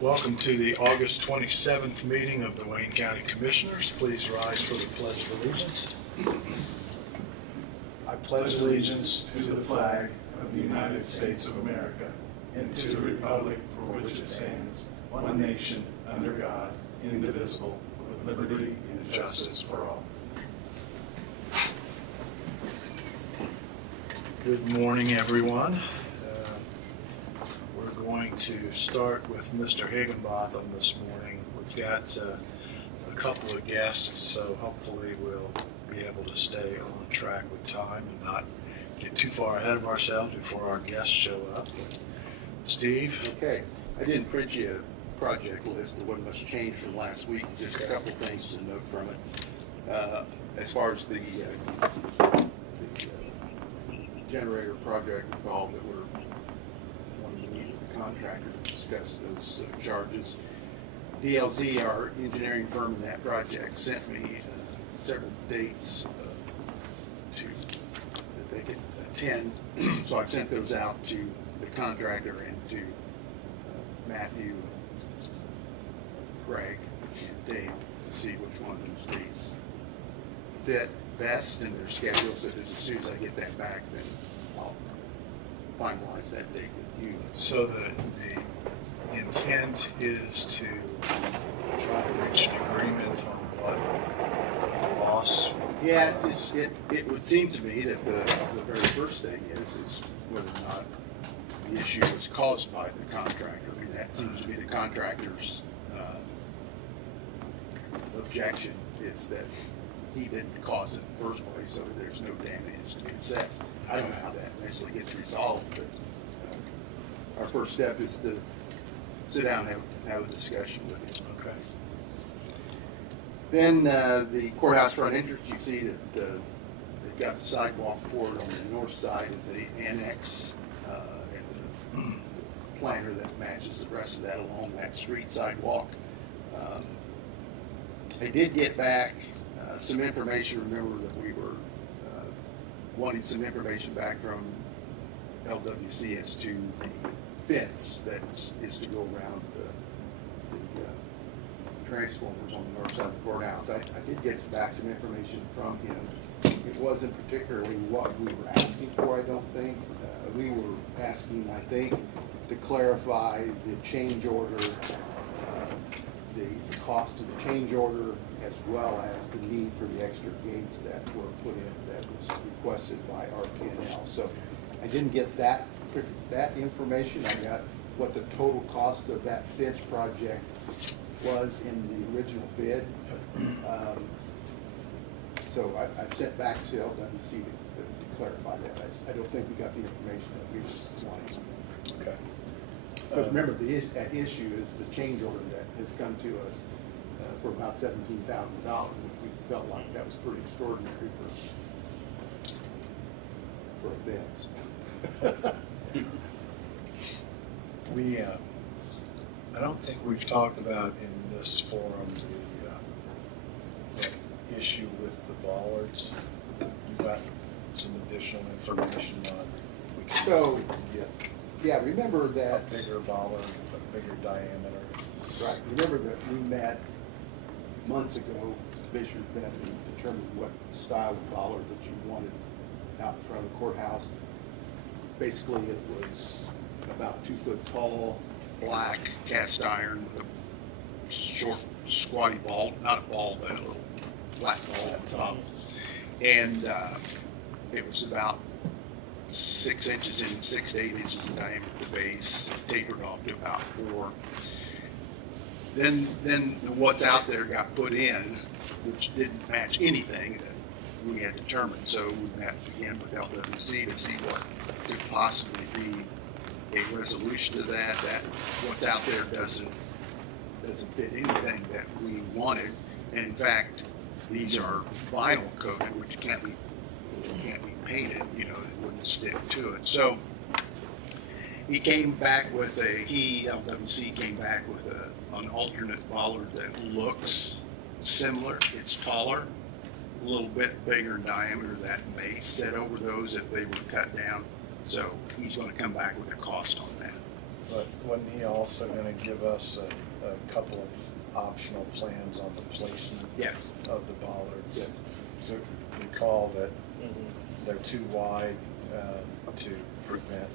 Welcome to the August 27th meeting of the Wayne County Commissioners. Please rise for the Pledge of Allegiance. I pledge allegiance to the flag of the United States of America and to the republic for which it stands, one nation, under God, indivisible, with liberty and justice for all. Good morning, everyone. We're going to start with Mr. Higginbotham this morning. We've got a couple of guests, so hopefully we'll be able to stay on track with time and not get too far ahead of ourselves before our guests show up. Steve? Okay, I didn't print you a project list. There wasn't much change from last week, just a couple things to note from it. As far as the generator project involved that we're wanting to meet with the contractor to discuss those charges. DLZ, our engineering firm in that project, sent me several dates that they could attend. So I've sent those out to the contractor and to Matthew and Craig and Dale to see which one of those dates fit best in their schedule. So just as soon as I get that back, then I'll finalize that date with you. So the intent is to try to reach an agreement on what the loss. Yeah, it would seem to me that the very first thing is whether or not the issue was caused by the contractor. I mean, that seems to be the contractor's objection, is that he didn't cause it in the first place, so there's no damage to be assessed. I don't know how that eventually gets resolved, but our first step is to sit down and have a discussion with him. Okay. Then the courthouse front entrance, you see that they've got the sidewalk poured on the north side of the annex, and the planter that matches the rest of that along that street sidewalk. I did get back some information. Remember that we were wanting some information back from LWC as to the fence that is to go around the transformers on the north side of the courthouse. I did get back some information from him. It wasn't particularly what we were asking for, I don't think. We were asking, I think, to clarify the change order, the cost of the change order, as well as the need for the extra gates that were put in that was requested by RP&L. So I didn't get that information. I got what the total cost of that fence project was in the original bid. So I've sent back to LWC to clarify that. I don't think we got the information that we were wanting. Okay. Because remember, that issue is the change order that has come to us for about $17,000, which we felt like that was pretty extraordinary for a fence. I don't think we've talked about in this forum the issue with the bollards. You got some additional information on we can get Yeah, remember a that. bigger bollard, a bigger diameter. Right. Remember that we met months ago, Commissioner Bennett, to determine what style of bollard that you wanted out in front of the courthouse. Basically, it was about 2 foot tall, black cast iron with a short, squatty ball, not a ball, but a little flat ball on top. And it was about 6 inches in, 6 to 8 inches in diameter at the base, tapered off to about 4. Then what's out there got put in, which didn't match anything that we had determined. So we met again with LWC to see what could possibly be a resolution to that. That what's out there doesn't fit anything that we wanted. And in fact, these are vinyl coated, which can't be painted. You know, it wouldn't stick to it. So he came back with LWC came back with an alternate bollard that looks similar. It's taller, a little bit bigger in diameter, that may set over those if they were cut down. So he's going to come back with a cost on that. But Wasn't he also gonna give us a couple of optional plans on the placement Yes. of the bollards? Yes. So recall that they're too wide to prevent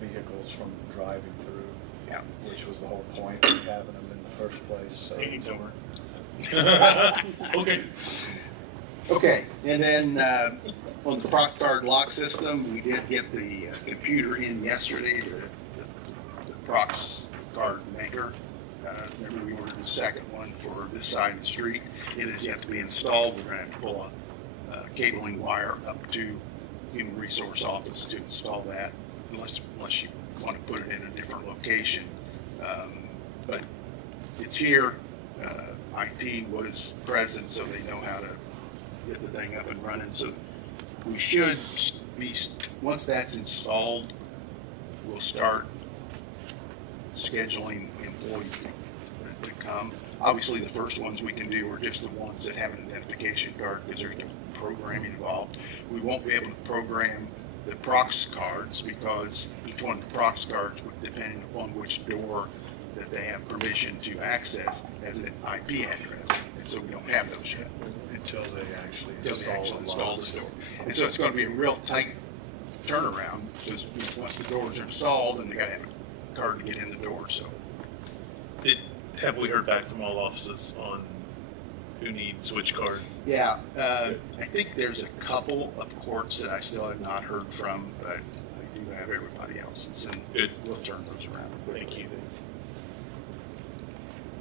vehicles from driving through. Yeah. Which was the whole point of having them in the first place, so. He needs over. Okay. Okay, and then on the Proc card lock system, we did get the computer in yesterday, the Proc card maker. Remember, we ordered the second one for this side of the street. It is yet to be installed. We're going to have to pull a cabling wire up to Human Resource Office to install that, unless you want to put it in a different location. But it's here. IT was present, so they know how to get the thing up and running. So we should be, once that's installed, we'll start scheduling employees to come. Obviously, the first ones we can do are just the ones that have an identification card, because there's no programming involved. We won't be able to program the Prox cards, because each one of the Prox cards, depending upon which door that they have permission to access, has an IP address, and so we don't have those yet Until they actually install the door. And so it's going to be a real tight turnaround, because once the doors are installed, then they got to have a card to get in the door. So Have we heard back from all offices on who needs which card? yeah, I think there's a couple of courts that I still have not heard from, but I do have everybody else's, and Good. we'll turn those around. Thank you.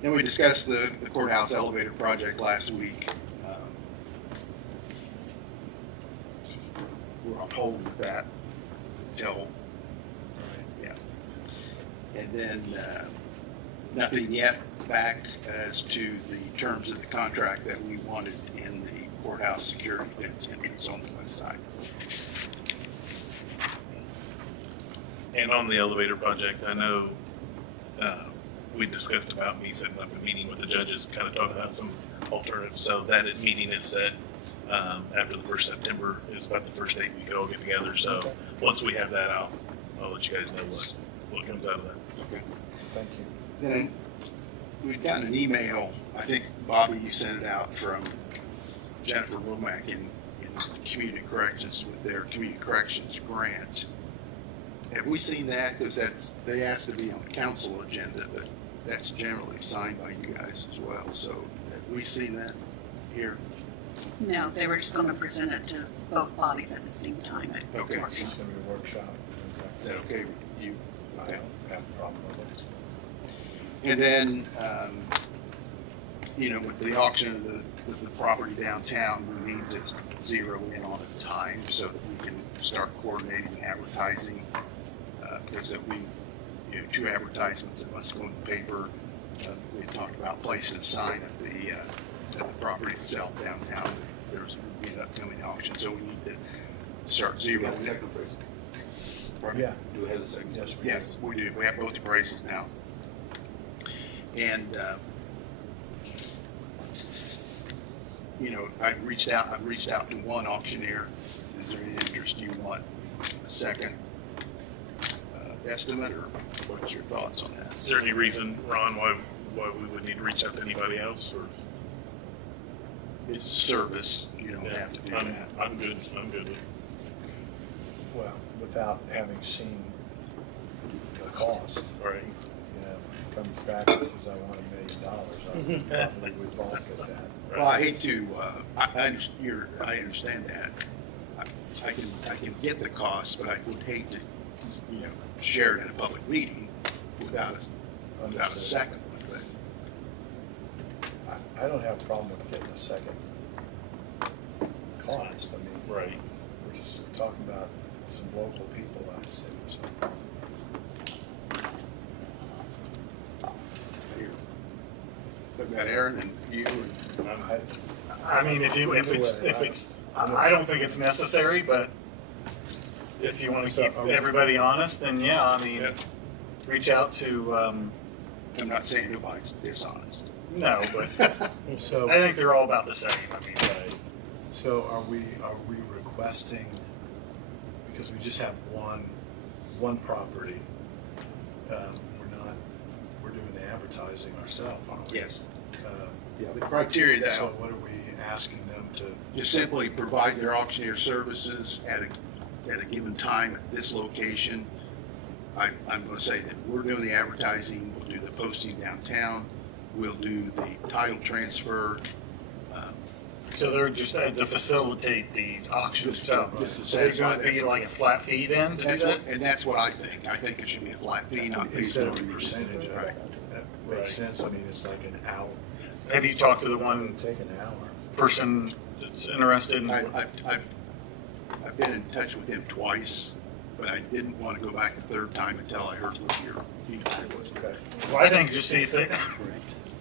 And we discussed the courthouse elevator project last week. We're on hold with that until, yeah. And then nothing yet back as to the terms of the contract that we wanted in the courthouse security fence entrance on the west side. And on the elevator project, I know we discussed about me setting up a meeting with the judges, kind of talking about some alternatives. So that meeting is set after the 1st September is about the first date we could all get together. So once we have that out, I'll let you guys know what comes out of that. Okay. Thank you. Then we've gotten an email, I think, Bobby, you sent it out, from Jennifer Womack in Community Corrections with their Community Corrections grant. Have we seen that? Because they asked to be on the council agenda, but that's generally signed by you guys as well. So have we seen that here? No, they were just going to present it to both bodies at the same time at the Okay. workshop. It's gonna be a workshop. Is that okay with you? I Okay. don't have a problem with it. And then, with the auction of the property downtown, we need to zero in on a time so that we can start coordinating advertising. Because that we, 2 advertisements that must go in the paper. We had talked about placing a sign at the property itself downtown. There's an upcoming auction, so we need to start zeroing. Second appraisal. Pardon? Yeah. Do we have the second? Yes, we do. Yes, we do. We have both appraisals now. And, I've reached out to one auctioneer. Is there any interest? You want a second estimate, or what's your thoughts on that? Is there any reason, Ron, why we would need to reach out to anybody else? Or It's a service. You don't have to do I'm, that. I'm good. I'm good. Well, without having seen the cost, All right. if it comes back and says I want $1 million, I probably would balk at that. Well, I hate to. I understand that. I can get the cost, but I would hate to, share it in a public meeting without a second one. But I don't have a problem with getting a second cost. I mean, Right. we're just talking about some local people, I assume, so. I've got Aaron and you and I mean, if it's, I don't think it's necessary, but if you want to keep everybody honest, then yeah, I mean, reach out to, I'm not saying nobody's dishonest. no, but So, I think they're all about the same. I mean, so are we requesting, because we just have one property, we're advertising ourselves, aren't we? Yes. Yeah, The criteria So that what are we asking them to? just simply provide their auctioneer services at a given time at this location. I'm gonna say that we're doing the advertising, we'll do the posting downtown, we'll do the title transfer. So they're just to facilitate the auction itself. just to So there's satisfy going to be that. like a flat fee then to do That's that? what, and that's what I think. I think it should be a flat fee, not based Instead on of a percentage of Right. it. That makes sense. I mean, it's like an hour. Have you talked to the one Take an hour. person that's interested in? I've been in touch with him twice, but I didn't want to go back the third time until I heard what your feedback was. Okay. Well, I think just see if they,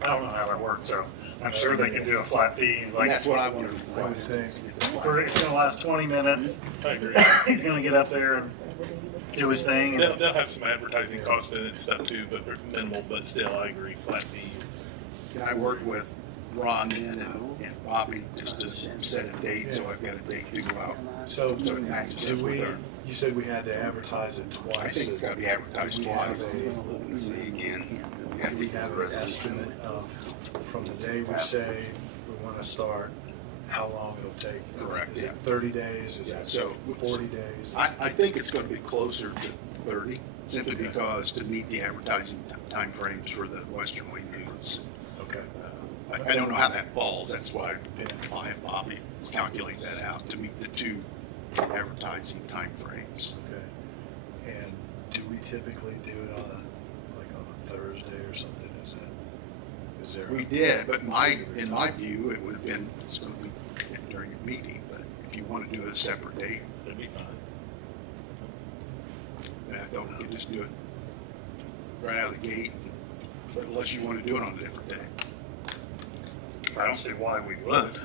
I don't know how that works, so I'm sure they can do a flat fee. And Like, that's what I wanted to What do you request. think? for, it's going to last 20 minutes. I agree. He's going to get up there and do his thing. They'll, And they'll have some advertising cost in it and stuff too, but minimal, but still, I agree, flat fees. Can I work with Ron then and Bobby just to set a date, so I've got a date to go out? So, So it matches do up with we, our, you said we had to advertise it twice. I think it's gotta be advertised Do we have twice. a- Do we have an estimate of, from the day we say we want to start, how long it'll take? Correct, Is yeah. it 30 days? Is Yeah, it so- 40 days? I think it's gonna be closer to 30, simply because to meet the advertising timeframes for the Western Wayne News. Okay. I don't know how that falls, that's why Yeah. I'll have Bobby calculate that out to meet the two advertising timeframes. Okay. And do we typically do it on a Thursday or something? Is there? We did, but in my view, it would have been, it's gonna be during a meeting, but if you wanna do a separate date, That'd be fine. then I thought we could just do it right out of the gate, but unless you wanna do it on a different day. I don't see why we would.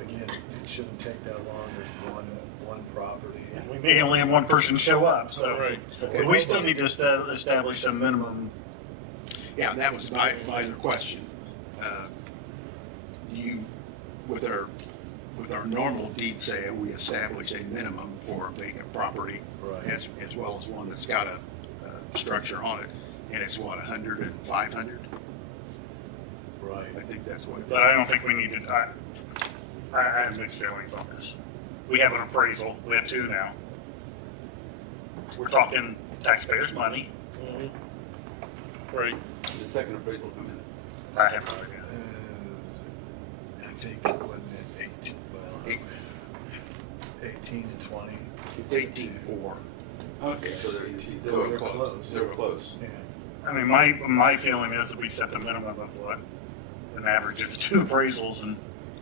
Again, it shouldn't take that long. There's one property. We may only have one person show up, so. Right. Okay. But we still need to establish a minimum. Yeah, that was my other question. With our normal deed sale, we establish a minimum for a vacant property, Right. as well as one that's got a structure on it, and it's what, 100 and 500? Right. I think that's what it But I don't think we need to, I have mixed feelings on this. We have an appraisal, we have two now. We're talking taxpayers' money. Right. The second appraisal come in. I have no idea. I think, wasn't it 18, well, Eight. 18 and 20? It's 18.4. Okay, so they're, 18. They They were were close. close. they were close. Yeah. I mean, my feeling is that we set the minimum of what? An average of two appraisals, and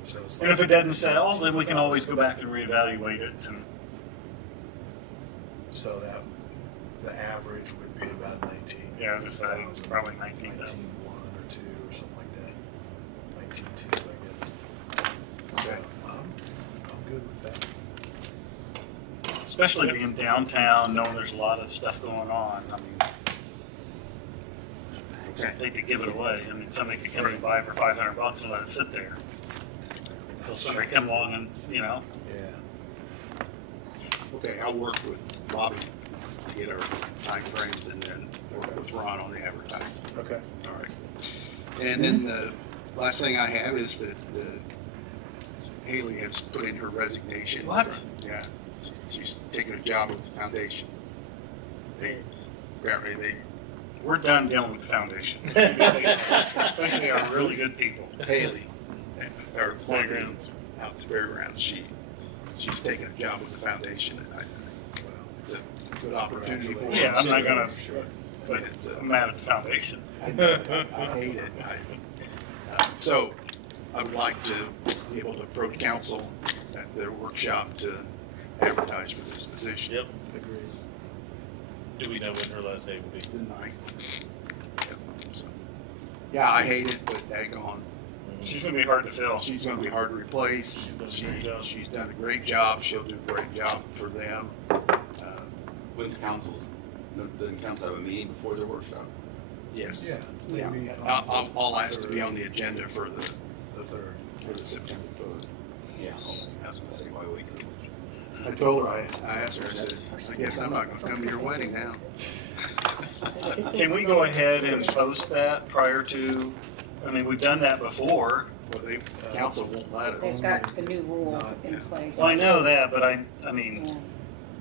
So it's if it like, doesn't sell, then we can always go back and reevaluate it. And so that the average would be about 19. yeah, as I say, it's probably 19,000. 19.1 or 2 or something like that. 19.2, I guess. So, Okay. I'm good with that. Especially being downtown, knowing there's a lot of stuff going on. I mean, Okay. I'd hate to give it away. I mean, somebody could come and buy it for $500 and let it sit there until somebody come along and, you know. Yeah. Okay, I'll work with Bobby to get our timeframes and then work with Ron on the advertising. Okay. All right. And then the last thing I have is that Haley has put in her resignation. What? Yeah, she's taking a job with the foundation. Apparently We're done dealing with the foundation. Especially our really good people. Haley, our Fairgrounds. out at the fairgrounds, she's taking a job with the foundation, and I think, well, it's a good opportunity for her. Yeah, I'm not gonna, Sure. but It's, I'm mad at the foundation. I hate it. So I would like to be able to approach council at their workshop to advertise for this position. Yep. Agreed. Do we know when her last day will be? The ninth. Yep, so. Yeah, I hate it, but daggone, She's gonna be hard to fill. she's gonna be hard to replace. Does a great job. She's done a great job. She'll do a great job for them. When's council's, doesn't council have a meeting before their workshop? Yes. Yeah. Maybe I'll ask to be on the agenda for the third. September 3rd. Yeah. I was gonna say, why wait? I told her, I asked her, I said, I guess I'm not gonna come to your wedding now. Can we go ahead and post that prior to, I mean, we've done that before. Well, council won't let us. They've got the new rule Not in yet. place. Well, I know that, but I mean, Yeah.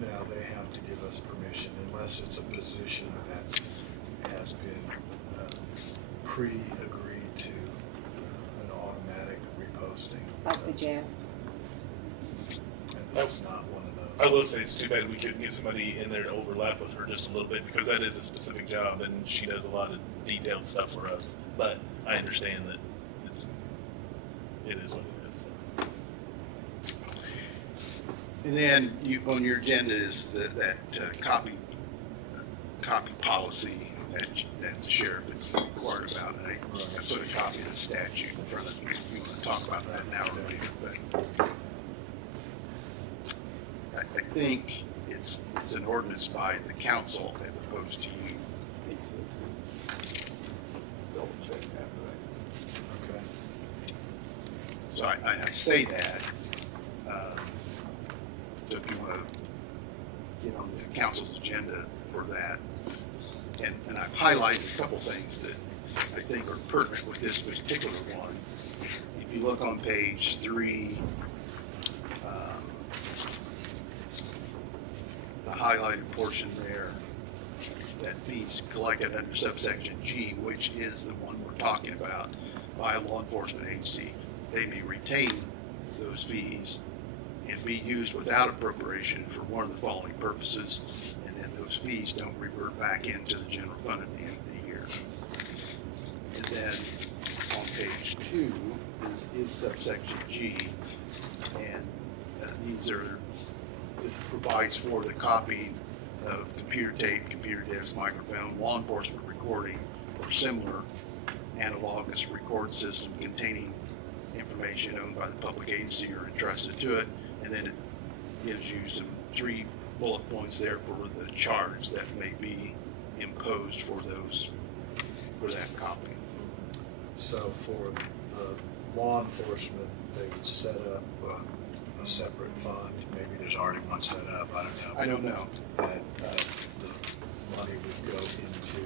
Now, they have to give us permission unless it's a position that has been pre-agreed to an automatic reposting. Like the jail. And this is not one of those. I will say it's too bad we couldn't get somebody in there to overlap with her just a little bit because that is a specific job and she does a lot of detailed stuff for us. But I understand that it is what it is. And then on your agenda is that copy policy that the sheriff is required about. And I put a copy of the statute in front of you. If you want to talk about that now or later, but I think it's an ordinance by the council as opposed to you. Double check that, Okay. So I say that. So if you want to get on the council's agenda for that, and I've highlighted a couple things that I think are pertinent with this particular one. If you look on page 3, the highlighted portion there, that fees collected under subsection G, which is the one we're talking about, by a law enforcement agency, they may retain those fees and be used without appropriation for one of the following purposes, and then those fees don't revert back into the general fund at the end of the year. And then on page 2 is subsection G, and this provides for the copying of computer tape, computer disc, microfilm, law enforcement recording, or similar analogous record system containing information owned by the public agency or entrusted to it. And then it gives you 3 bullet points there for the charge that may be imposed for that copy. So for the law enforcement, they would set up a separate fund. Maybe there's already one set up, I don't know. I don't know. That the money would go into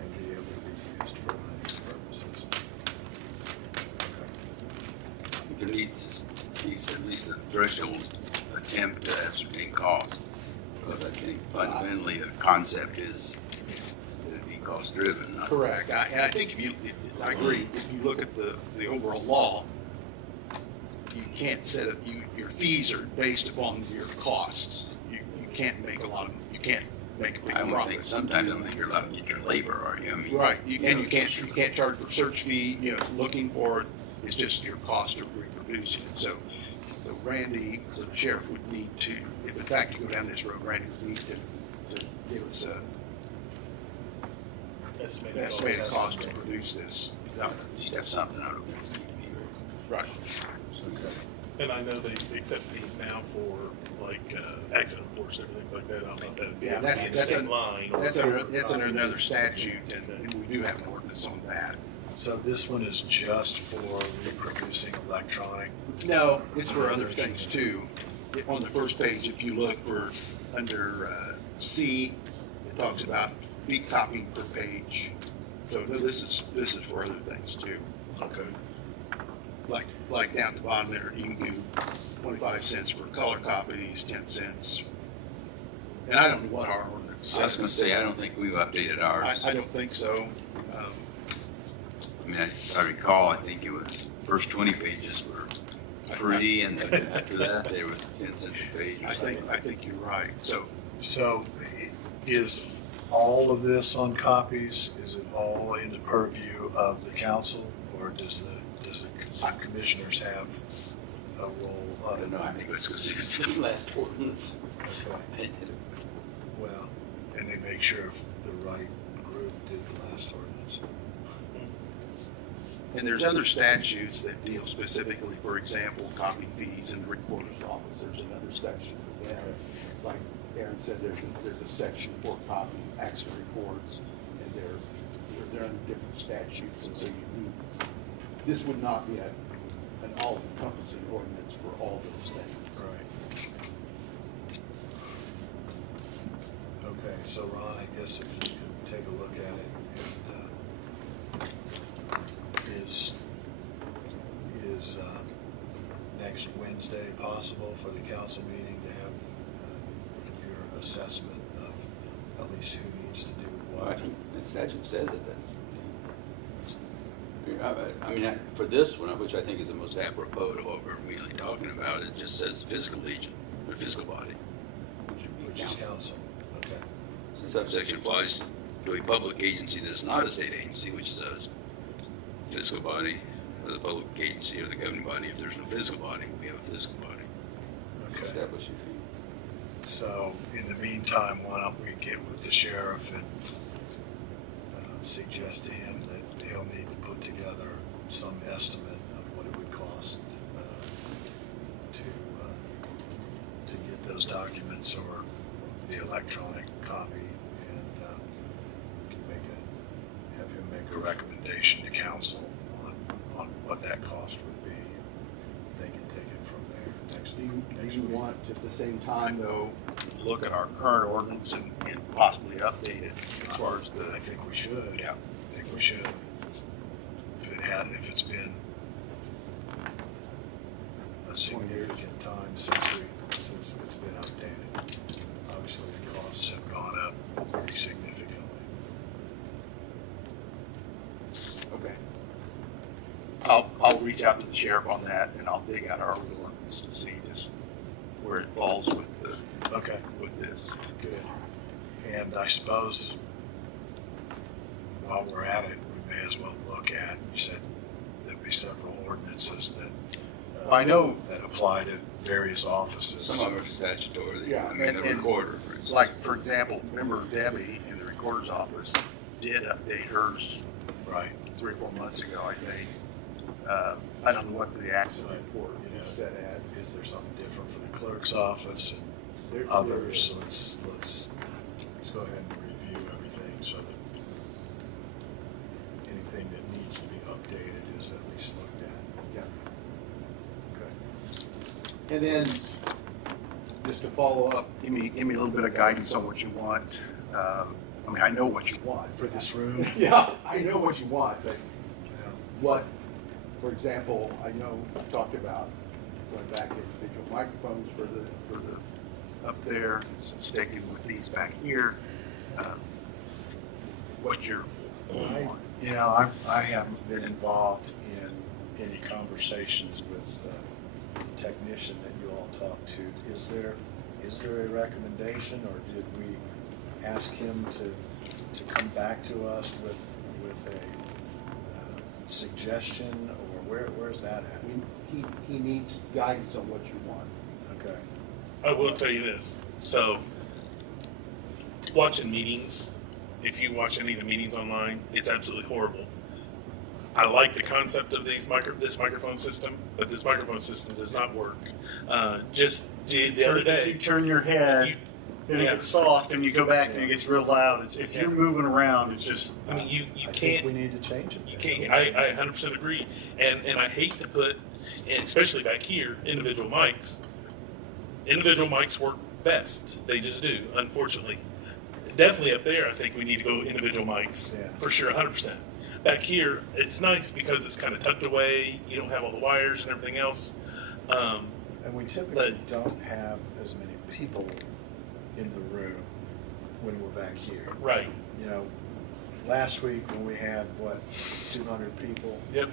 and be able to be used for one of these purposes. There needs at least a threshold attempt to ascertain cost. Because I think fundamentally the concept is that it be cost driven. Correct. And I think I agree, if you look at the overall law, you can't set up, your fees are based upon your costs. You can't make a big I don't think, profit. sometimes I don't think you're allowed to get your labor, are you? I mean, Right, you can't charge for search fee, looking for it, it's just your cost of reproducing it. So Randy, or the sheriff, would need to, if in fact you go down this road, Randy would need to give us an estimated cost to produce this. that's something I don't think we need to be. Right. And I know they accept fees now for like accident reports and everything like that. I don't know if that would be Yeah, in the same line. Or That's under another statute, and we do have an ordinance on that. So this one is just for reproducing electronic? No, it's for other things too. On the first page, if you look for under C, it talks about feet copying per page. So no, this is for other things too. Okay. Like down at the bottom there, you can do 25 cents for color copies, 10 cents. And I don't know what our ordinance says. I was going to say, I don't think we've updated ours. I don't think so. I mean, I recall, I think it was first 20 pages were free, and then after that, there was 10 cents a page. I think you're right. So is all of this on copies? Is it all in the purview of the council, or does the commissioners have a role I other don't know, I than? think let's go see the last ordinance. Okay. Well, and they make sure if the right group did the last ordinance. And there's other statutes that deal specifically, for example, copy fees in the recorder's office. There's another section for that. like Aaron said, there's a section for copying accident reports, and they're under different statutes, and so this would not be an all-encompassing ordinance for all those things. Right. Okay, so Ron, I guess if you could take a look at it. And, is next Wednesday possible for the council meeting to have your assessment of at least who needs to do Well, I what? think the statute says it. I mean, for this one, which I think is the most apropos to what we're really talking about, it just says fiscal agent, or fiscal body. Which is council, okay. The subsection applies to a public agency that's not a state agency, which is us. Fiscal body, or the public agency, or the governing body. If there's no fiscal body, we have a fiscal body. Okay. Establish your fee. So in the meantime, why don't we get with the sheriff and suggest to him that he'll need to put together some estimate of what it would cost to get those documents or the electronic copy, and we can have him make a recommendation to council on what that cost would be. They can take it from there next Do next you week. want, at the same time, though, Look at our current ordinance and possibly update it as far as the. I think we should. Yeah. I think we should. If it's been a significant time since it's been updated. Obviously, the costs have gone up pretty significantly. Okay. I'll reach out to the sheriff on that, and I'll dig out our ordinance to see just where it falls with Okay, with this. good. And I suppose while we're at it, we may as well look at, you said there'd be several ordinances that Well, I know that apply to various offices. Some of them are statutory. Yeah, I mean, the and- recorder. it's like, for example, remember Debbie in the recorder's office did update hers Right. 3 or 4 months ago, I think. I don't know what the actual report You know, is. set at? Is there something different for the clerk's office and There- others? So let's go ahead and review everything so that anything that needs to be updated is at least looked at. Yeah. Okay. And then, just to follow up, Give me a little bit of guidance on what you want. I mean, I know what you want. For this room, yeah, I know what you want, but yeah, what, for example, I know we talked about going back to individual microphones for the Up there, sticking with these back here. What you're I haven't been involved in any conversations with the technician that you all talked to. Is there a recommendation, or did we ask him to come back to us with a suggestion, or where's that at? he needs guidance on what you want. Okay. I will tell you this. So, watching meetings, if you watch any of the meetings online, it's absolutely horrible. I like the concept of this microphone system, but this microphone system does not work. Just the other If you day, turn your head, you- then it yeah. gets soft, and you go back and it gets real loud. If you're Yeah. moving around, it's just. I mean, you I think can't. we need to change it. You can't. I 100% agree, and I hate to put, and especially back here, individual mics. Individual mics work best. They just do. Unfortunately, definitely up there, I think we need to go individual mics Yeah. for sure, 100%. Back here, it's nice because it's kind of tucked away. You don't have all the wires and everything else. And we typically don't have as many people in the room when we're back here. Right. You know, last week when we had, 200 people, Yep.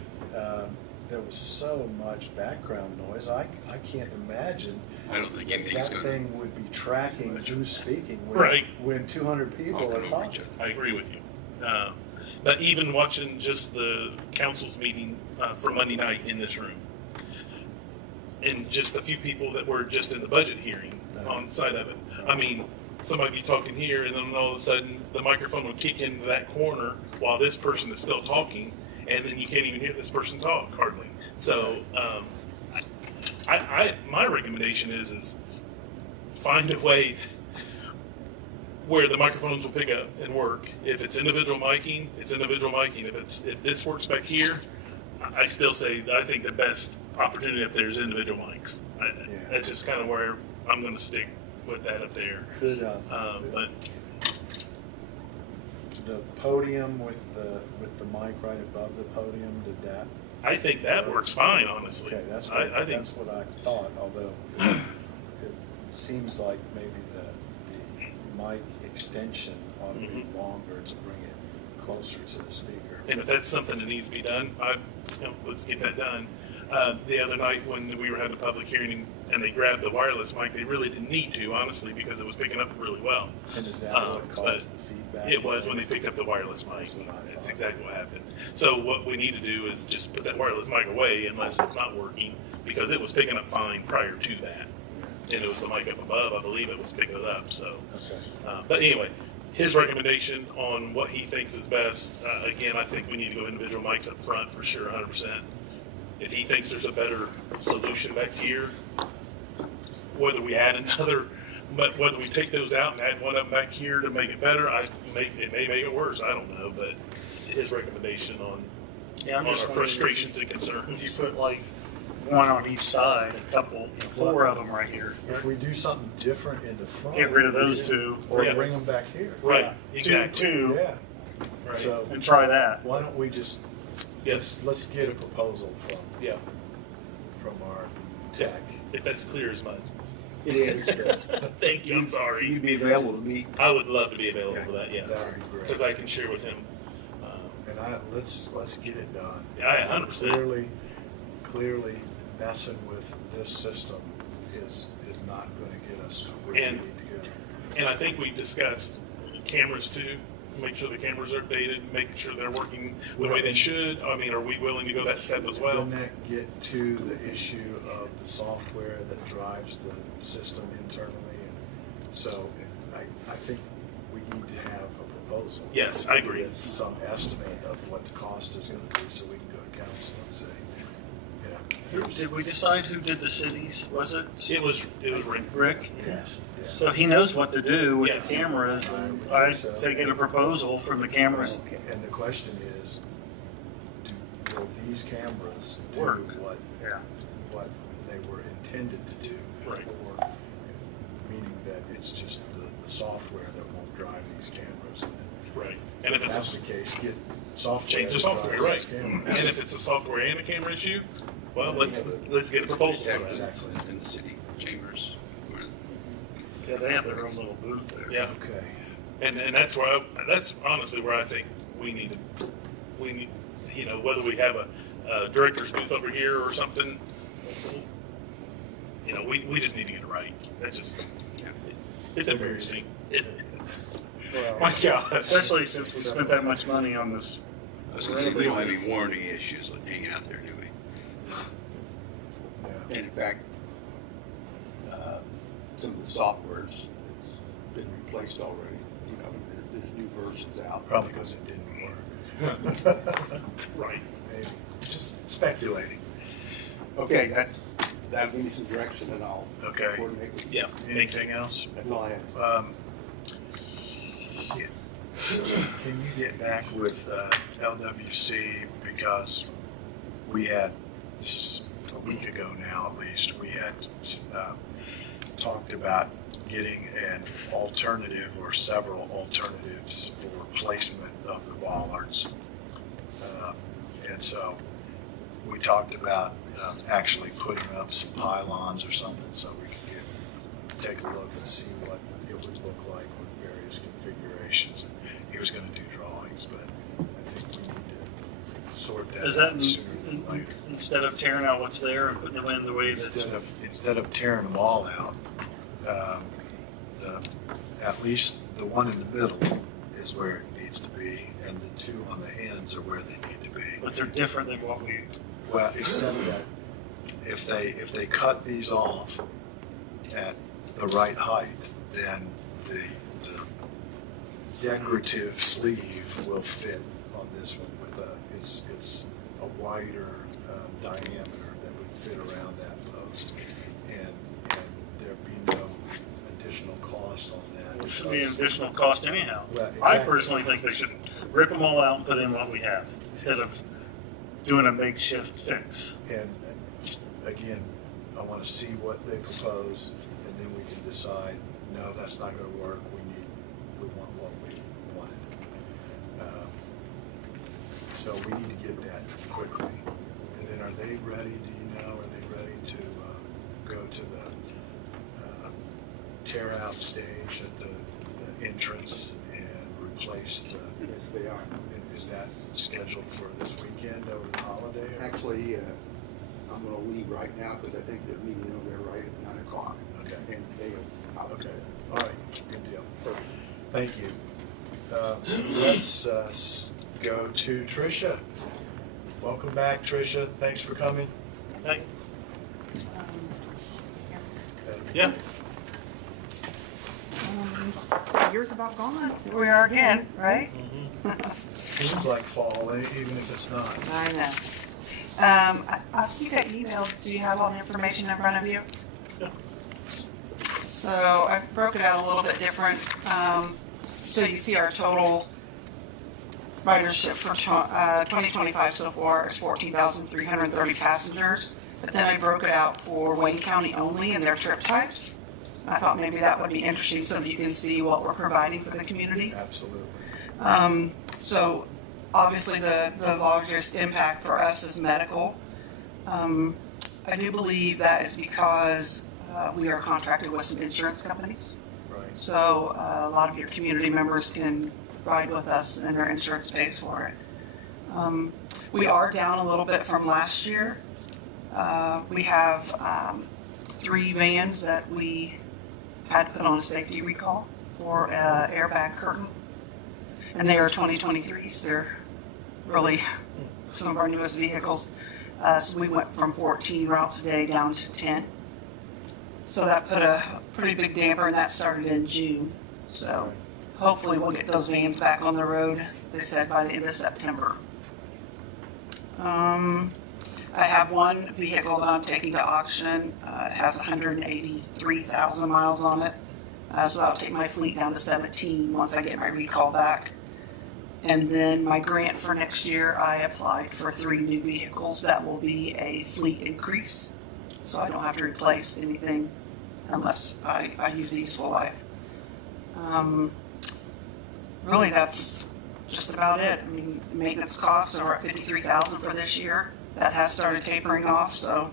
there was so much background noise. I can't imagine I don't think anything's that going to. thing would be tracking who's speaking when, Right. when 200 people are Talking over each talking. other. I agree with you. But even watching just the council's meeting for Monday night in this room, and just the few people that were just in the budget hearing on the side of it. I mean, somebody be talking here, and then all of a sudden the microphone would kick into that corner while this person is still talking, and then you can't even hear this person talk hardly. So, my recommendation is find a way where the microphones will pick up and work. If it's individual miking, it's individual miking. If this works back here, I still say I think the best opportunity up there is individual mics. That's just kind of where I'm going to stick with that up there. Could, But The podium with the mic right above the podium, did that? I think that works fine, honestly. Okay, that's I what, think that's what I thought, although it seems like maybe the mic extension ought to be longer to bring it closer to the speaker. And if that's something that needs to be done, let's get that done. The other night when we were having a public hearing and they grabbed the wireless mic, they really didn't need to, honestly, because it was picking up really well. And is that what caused the feedback? It was when they picked up the wireless mic. That's what I thought. That's exactly what happened. So what we need to do is just put that wireless mic away unless it's not working, because it was picking up fine prior to that. And it was the mic up above, I believe it was picking it up, so. Okay. But anyway, his recommendation on what he thinks is best, again, I think we need to go individual mics up front for sure, 100%. If he thinks there's a better solution back here, whether we add another, but whether we take those out and add one up back here to make it better, it may make it worse, I don't know, but his recommendation on Yeah, I'm our just wondering frustrations and if concerns. you put like one on each side, a couple, four of them right here. If we do something different in the front. Get rid of those two. Or Yeah. bring them back here. Right, Yeah. exactly. Two, Yeah, Right. so and try that. why don't we just, Yes, let's get a proposal yeah, from our tech. if that's clear as mud. It is. Thank you, I'm sorry. You'd be available to meet. I would love to be available Okay. for that, yes. That would be great. Because I can share with him. And let's get it done. Yeah, 100%. Clearly messing with this system is not gonna get us where we And- need to go. And I think we discussed cameras too. Make sure the cameras are updated, making sure they're working the way they should. I mean, are we willing to go that step as well? Doesn't that get to the issue of the software that drives the system internally? And so I think we need to have a proposal. Yes, I agree. With some estimate of what the cost is gonna be, so we can go to council and say, you know, here's. Did we decide who did the cities? Was it? It was Rick. Rick? Yes, yes. So he knows what to do with Yes. the cameras, I and would I'd think so. say get a proposal from the cameras. And the question is, will these cameras do Work. what they were intended to do? Right. Or, meaning that it's just the software that won't drive these cameras. Right. And if If that's it's the case, get software. change the that software, drives right? these cameras. And if it's a software and a camera issue, well, let's get a proposal for that. Exactly. In the city chambers. where- Yeah, they have their own little booth there. Yeah. Okay. And that's where that's honestly where I think we need, you know, whether we have a director's booth over here or something, you know, we just need to get it right. That just, it's embarrassing. Well, My God. especially since we spent that much money on this. I was gonna say, we don't have any warranty issues hanging out there, do we? Yeah. And in fact, some of the software's been replaced already. You know, there's new versions out. Probably because it didn't work. Right. Maybe. Just speculating. Okay, that'll give me some direction, and I'll Okay. coordinate with you. Yeah. Anything else? That's all I have. Yeah. Can you get back with LWC, because we had, this is a week ago now at least, we had talked about getting an alternative or several alternatives for placement of the bollards. And so we talked about actually putting up some pylons or something so we could take a look and see what it would look like with various configurations. He was going to do drawings, but I think we need to sort that Is that out sooner than later. instead of tearing out what's there and putting them in the way that? Instead of tearing them all out, at least the one in the middle is where it needs to be, and the two on the ends are where they need to be. But they're different than what we. Well, except that if they cut these off at the right height, then the decorative sleeve will fit on this one with it's a wider diameter that would fit around that post, and there'd be no additional cost on that. There should be an additional cost anyhow. Well, I exactly. personally think they should rip them all out and put in what we have instead of doing a makeshift fix. And again, I want to see what they propose, and then we can decide, no, that's not going to work. We want what we wanted. So we need to get that quickly. And then are they ready, do you know, are they ready to go to the tear out stage at the entrance and replace the, Yes, they are. is that scheduled for this weekend over the holiday? Or? Actually, I'm gonna leave right now because I think they're meeting over there right at 9 o'clock. Okay. And Dale's out Okay, there. all right, good deal. Perfect. Thank you. Let's go to Tricia. Welcome back, Tricia. Thanks for coming. Hey. Yeah. Year's about gone. Here we are again, right? Seems like fall, even if it's not. I know. I think I emailed, do you have all the information in front of you? Yeah. So I broke it out a little bit different. So you see our total ridership for 2025 so far is 14,330 passengers. But then I broke it out for Wayne County only and their trip types. I thought maybe that would be interesting so that you can see what we're providing for the community. Absolutely. So obviously the largest impact for us is medical. I do believe that is because we are contracted with some insurance companies. Right. So a lot of your community members can ride with us and our insurance pays for it. We are down a little bit from last year. We have 3 vans that we had to put on a safety recall for airbag curtain. And they are 2023s. They're really some of our newest vehicles. So we went from 14 routes a day down to 10. So that put a pretty big damper, and that started in June. So hopefully we'll get those vans back on the road, they said, by the end of September. I have one vehicle that I'm taking to auction. It has 183,000 miles on it. So that'll take my fleet down to 17 once I get my recall back. And then my grant for next year, I applied for 3 new vehicles. That will be a fleet increase. So I don't have to replace anything unless I use the useful life. Really, that's just about it. I mean, maintenance costs are at $53,000 for this year. That has started tapering off, so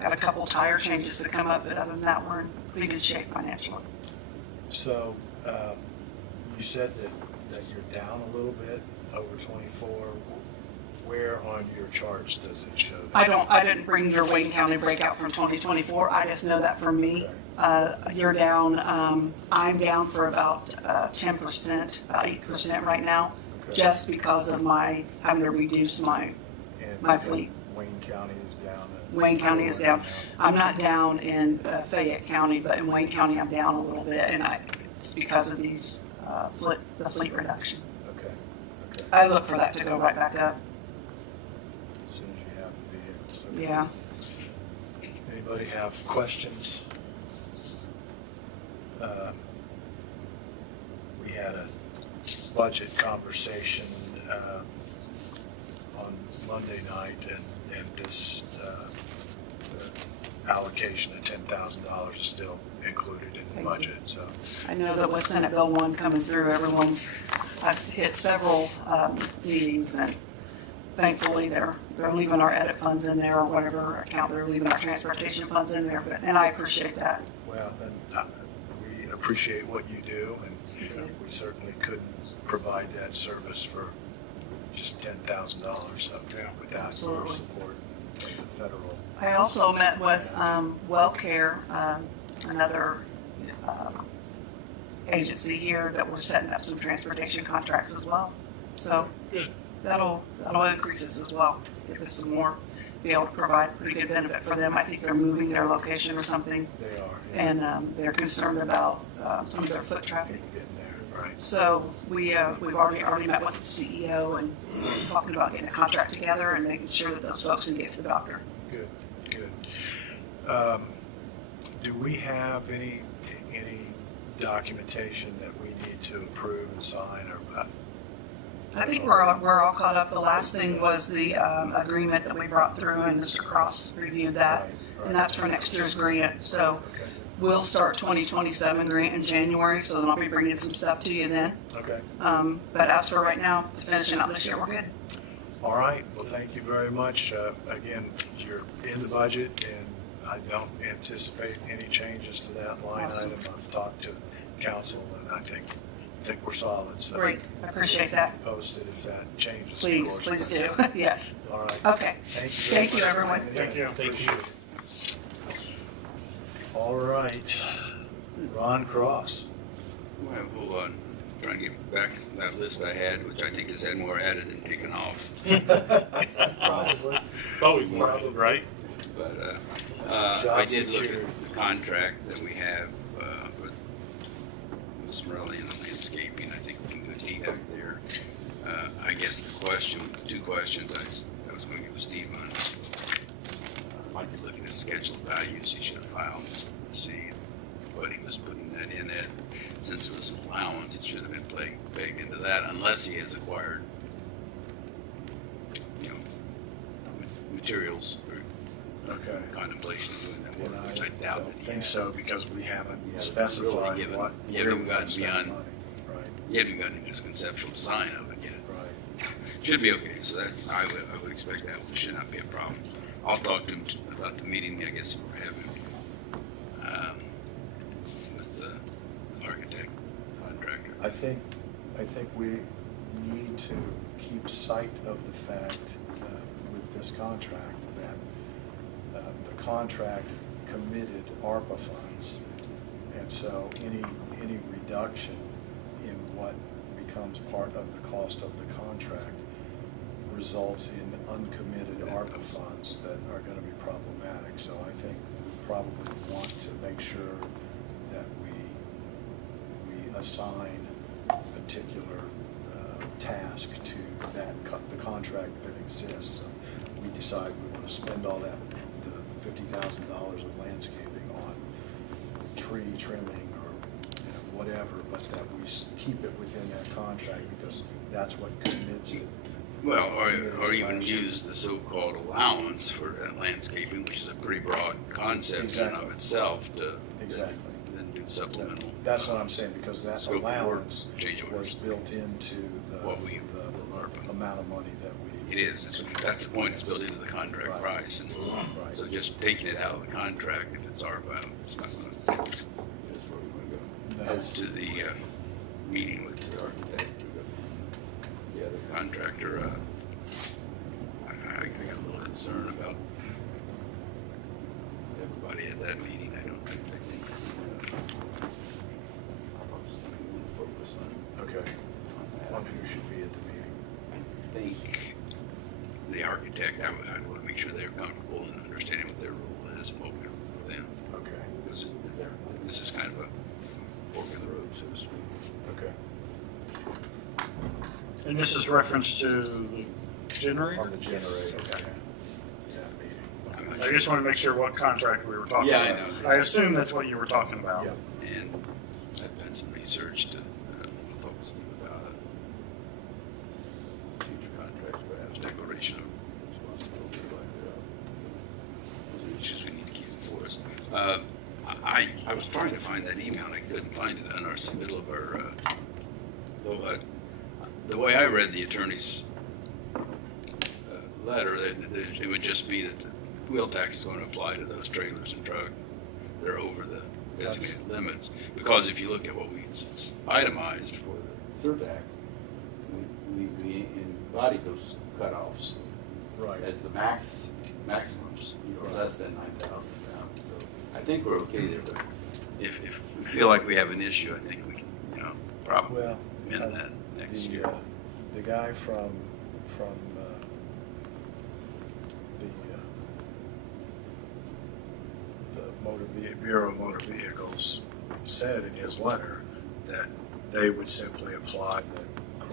got a couple tire changes that come up, but other than that, we're in pretty good shape financially. So you said that you're down a little bit over 24. Where on your charts does it show that? I didn't bring your Wayne County breakout from 2024. I just know that for me, you're down. I'm down for about 10%, about 8% right now, Okay. just because of my having to reduce my fleet. Wayne County is down. Wayne County is down. I'm not down in Fayette County, but in Wayne County I'm down a little bit, and it's because of these the fleet reduction. Okay. I look for that to go right back up. As soon as you have the vehicles. Okay. Yeah. Anybody have questions? We had a budget conversation on Monday night, and this allocation of $10,000 is still included in the budget. So I know that with Senate Bill 1 coming through, I've hit several meetings, and thankfully they're leaving our edit funds in there or whatever account they're leaving our transportation funds in there. And I appreciate that. well, and we appreciate what you do, and we certainly couldn't provide that service for just $10,000 so without Absolutely. your support of the federal. I also met with WellCare, another agency here that we're setting up some transportation contracts as well. So Good. that'll increase us as well. Give us some more, be able to provide pretty good benefit for them. I think they're moving their location or something, They are. Yeah. and they're concerned about some of their foot traffic. Getting there, right? So we've already met with the CEO and talking about getting a contract together and making sure that those folks can get to the doctor. Good. Do we have any documentation that we need to approve and sign, or? I think we're all caught up. The last thing was the agreement that we brought through, and Mr. Cross reviewed that, Right. and that's for next year's grant. So Okay. we'll start 2027 grant in January, so then I'll be bringing some stuff to you then. Okay. But as for right now, to finishing out this year, we're good. All right, well, thank you very much. Again, you're in the budget, and I don't anticipate any changes to that line Awesome. item. I've talked to council, and I think we're solid, so. Great, I appreciate that. Posted if that changes. of Please, course. please do, yes. All right. Okay, Thank you. Thank you, everyone. Thank you. Appreciate it. All right, Ron Cross. Well, hold on. Trying to get back that list I had, which I think has had more added than taken off. Probably. It's always more, right? But That's I job did look security. at the contract that we have with Smurley and the landscaping. I think we can do a deed out there. I guess the question, two questions I was going to give Steve on. Might be looking at scheduled values he should have filed to see what he was putting that in at. Since it was an allowance, it should have been baked into that, unless he has acquired, materials or Okay. contemplation of doing that And work, which I doubt don't that he think has. so, because we haven't Yeah, specified really given- what. you where haven't we're gotten gonna spend beyond- money. Right, He hadn't gotten into his conceptual design of it yet. right. Should be okay, so that, I would expect that should not be a problem. I'll talk to him about the meeting, I guess we're having, with the architect, contractor. I think we need to keep sight of the fact with this contract that the contract committed ARPA funds. And so any reduction in what becomes part of the cost of the contract results in uncommitted ARPA funds that are going to be problematic. So I think we probably want to make sure that we assign a particular task to the contract that exists. So we decide we want to spend all that, the $50,000 of landscaping on tree trimming or whatever, but that we keep it within that contract because that's what commits it. Well, or even use the so-called allowance for landscaping, which is a pretty broad concept in and of Exactly. itself, to Exactly. then do supplemental. That's what I'm saying, because that Scope of work, allowance change orders. was built into What we- the amount of money that we. It is, that's the point, it's built into the contract Right. price, and Right. so just taking it out of the contract, if it's ARPA, it's not gonna, that's where we wanna go. No. As to the meeting with the architect, the other contractor, I got a little concern about everybody at that meeting. I don't think I'll just focus on Okay. that. One who should be at the meeting. I think the architect, I want to make sure they're comfortable and understanding what their role is and what we do for them. Okay. Because this is kind of a fork in the road, so to speak. Okay. And this is reference to the generator? On the generator. Yes. Okay. That meeting. I'm not I sure. just want to make sure what contract we were talking Yeah, I about. know. I assume that's what you were talking about. Yep. And I've done some research to, I'll talk to Steve about it. Future contracts, perhaps declaration of responsibility, those are issues we need to keep before us. I was trying to find that email and I couldn't find it on our submittal of our, the way I read the attorney's letter, it would just be that the wheel tax is going to apply to those trailers and truck that are over the designated limits. Because if you look at what we itemized for the surtax, we embodied those cutoffs Right. as the maximums, less than 9,000 pounds. So I think we're okay there, but if we feel like we have an issue, I think we can, probably Well, amend that next year. The guy from the Bureau of Motor Vehicles said in his letter that they would simply apply the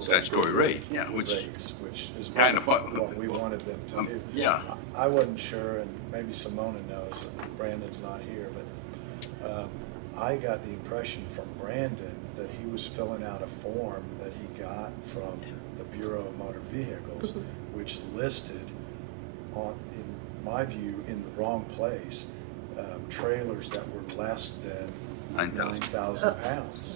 Statutory rate, yeah, which, rates, which is kind of what we wanted them to do. yeah. I wasn't sure, and maybe Simona knows, Brandon's not here, but I got the impression from Brandon that he was filling out a form that he got from the Bureau of Motor Vehicles, which listed on, in my view, in the wrong place, trailers that were less than 9,000. 9,000 pounds.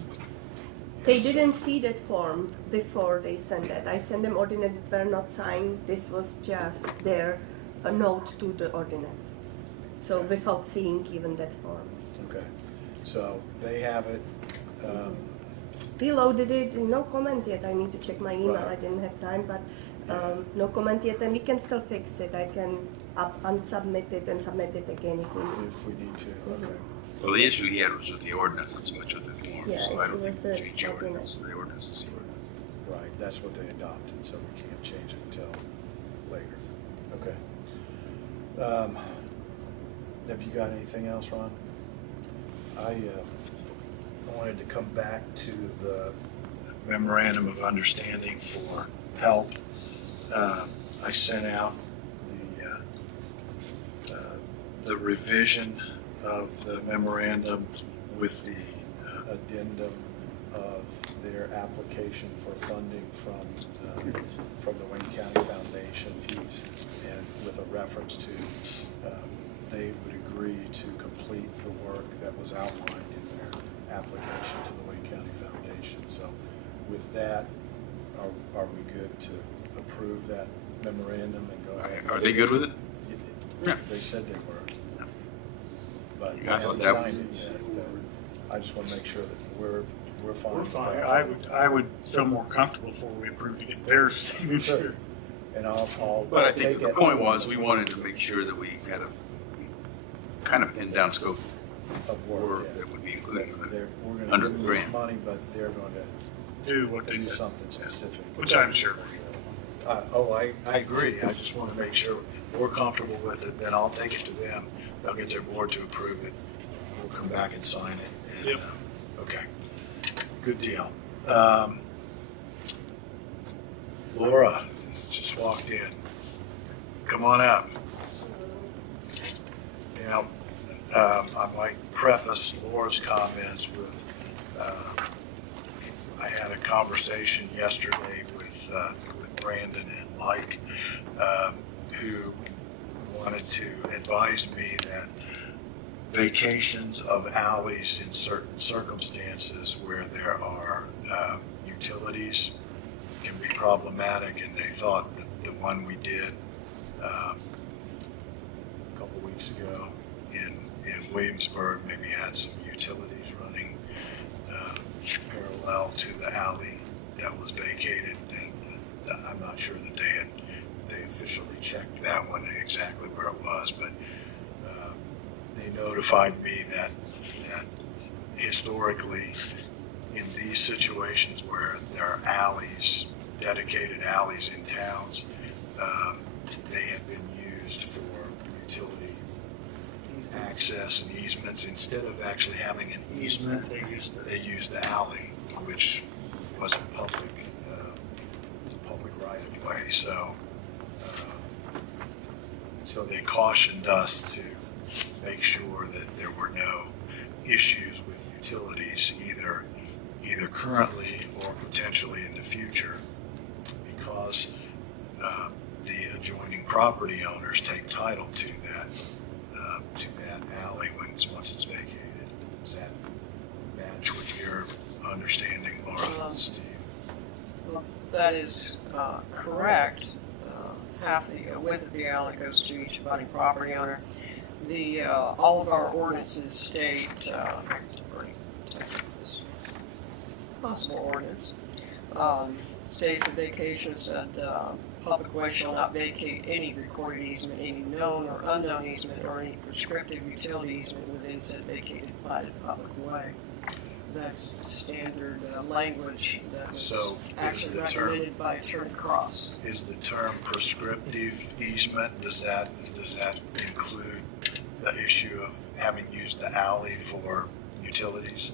They didn't see that form before they sent that. I sent them ordinance that were not signed. This was just their a note to the ordinance. So without seeing even that form. Okay, so they have it, Reloaded it, no comment yet. I need to check my email. Right. I didn't have time, but no comment yet, and we can still fix it. I can unsubmit it and submit it again if needed. if we need to, okay. Well, the issue he had was with the ordinance, not so much with the form, Yeah, so I issue don't think with we the change the ordinance. ordinance. The ordinance is the ordinance. Right, that's what they adopted, so we can't change it until later. Okay. Have you got anything else, Ron? I wanted to come back to the memorandum of understanding for help. I sent out the revision of the memorandum with the addendum of their application for funding from the Wayne County Foundation, and with a reference to they would agree to complete the work that was outlined in their application to the Wayne County Foundation. So with that, are we good to approve that memorandum and go ahead? Are they good with it? Yeah. They said they were. But Yeah, I I thought haven't that signed was- it yet. I just want to make sure that we're fine. We're with fine. that. I would feel more comfortable before we approve to get their signature. And I'll But I take think the it point was, we wanted to make sure that we kind of pinned down scope of of work, work yeah. that would be included in it. We're going to under give the them this grant. money, but they're going to Do what do they said, something specific. which I'm sure. I agree. I just want to make sure we're comfortable with it, then I'll take it to them. They'll get their board to approve it. We'll come back and sign it. And, Yep. Okay, good deal. Laura just walked in. Come on up. You know, I might preface Laura's comments with, I had a conversation yesterday with Brandon and Mike, who wanted to advise me that vacations of alleys in certain circumstances where there are utilities can be problematic, and they thought that the one we did a couple weeks ago in Williamsburg maybe had some utilities running parallel to the alley that was vacated, and I'm not sure that they officially checked that one exactly where it was, but they notified me that historically in these situations where there are alleys, dedicated alleys in towns, they have been used for utility access and easements. Instead of actually having an easement, They used to. they used the alley, which was a public right of way. So they cautioned us to make sure that there were no issues with utilities, either currently or potentially in the future, because the adjoining property owners take title to that alley once it's vacated. Does that match with your understanding, Laura, Steve? Well, that is correct. Half the width of the alley goes to each abutting property owner. All of our ordinances state, possible ordinance, states that vacation said public way shall not vacate any recorded easement, any known or unknown easement, or any prescriptive utility easement within said vacated platted public way. That's standard language that was So is actually the term- recommended by Attorney Cross. Is the term prescriptive easement, does that include the issue of having used the alley for utilities?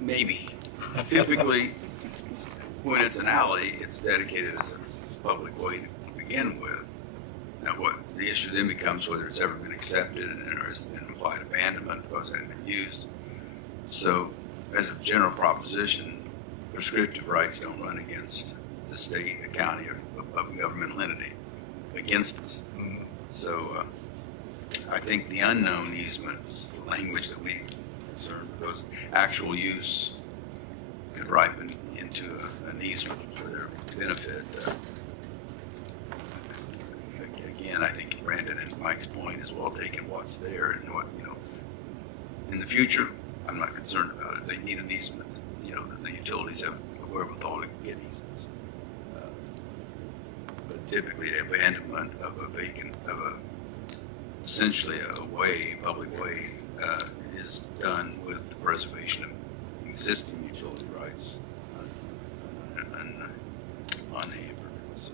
Maybe. Typically, when it's an alley, it's dedicated as a public way to begin with. Now, what the issue then becomes whether it's ever been accepted or has been implied abandonment because it hasn't been used. So, as a general proposition, prescriptive rights don't run against the state, the county, or a governmental entity against us. Mm-hmm. So, I think the unknown easement is the language that we concerned because actual use could ripen into an easement for their benefit. Again, I think Brandon and Mike's point is well taken. What's there and what, in the future, I'm not concerned about it. They need an easement. The utilities have the wherewithal to get easements. But typically, the abandonment of essentially a way, public way, is done with the preservation of existing utility rights unhampered. So,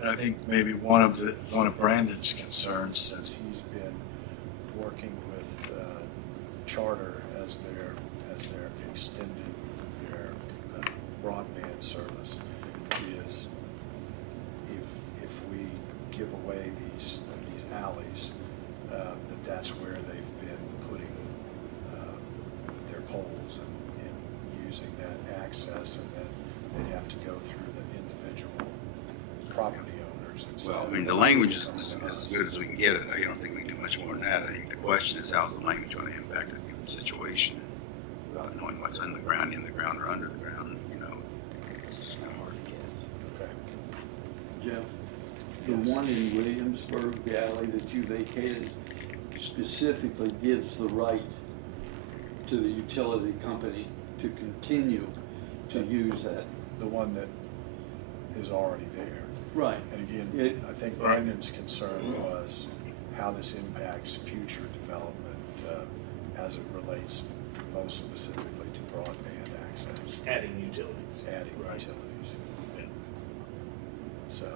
And I think maybe one of Brandon's concerns, since he's been working with Charter as they're extending their broadband service, is if we give away these alleys, that's where they've been putting their poles and using that access, and then they'd have to go through the individual property owners instead. well, I mean, the language is as good as we can get it. I don't think we can do much more than that. I think the question is, how's the language going to impact a given situation without knowing what's in the ground, or under the ground. It's just kind of hard to guess. Okay. Jeff, the one in Williamsburg, the alley that you vacated, specifically gives the right to the utility company to continue to use that. The one that is already there. Right. And again, I think Brandon's concern was how this impacts future development as it relates most specifically to broadband access. Adding utilities. Adding utilities. Yeah. So,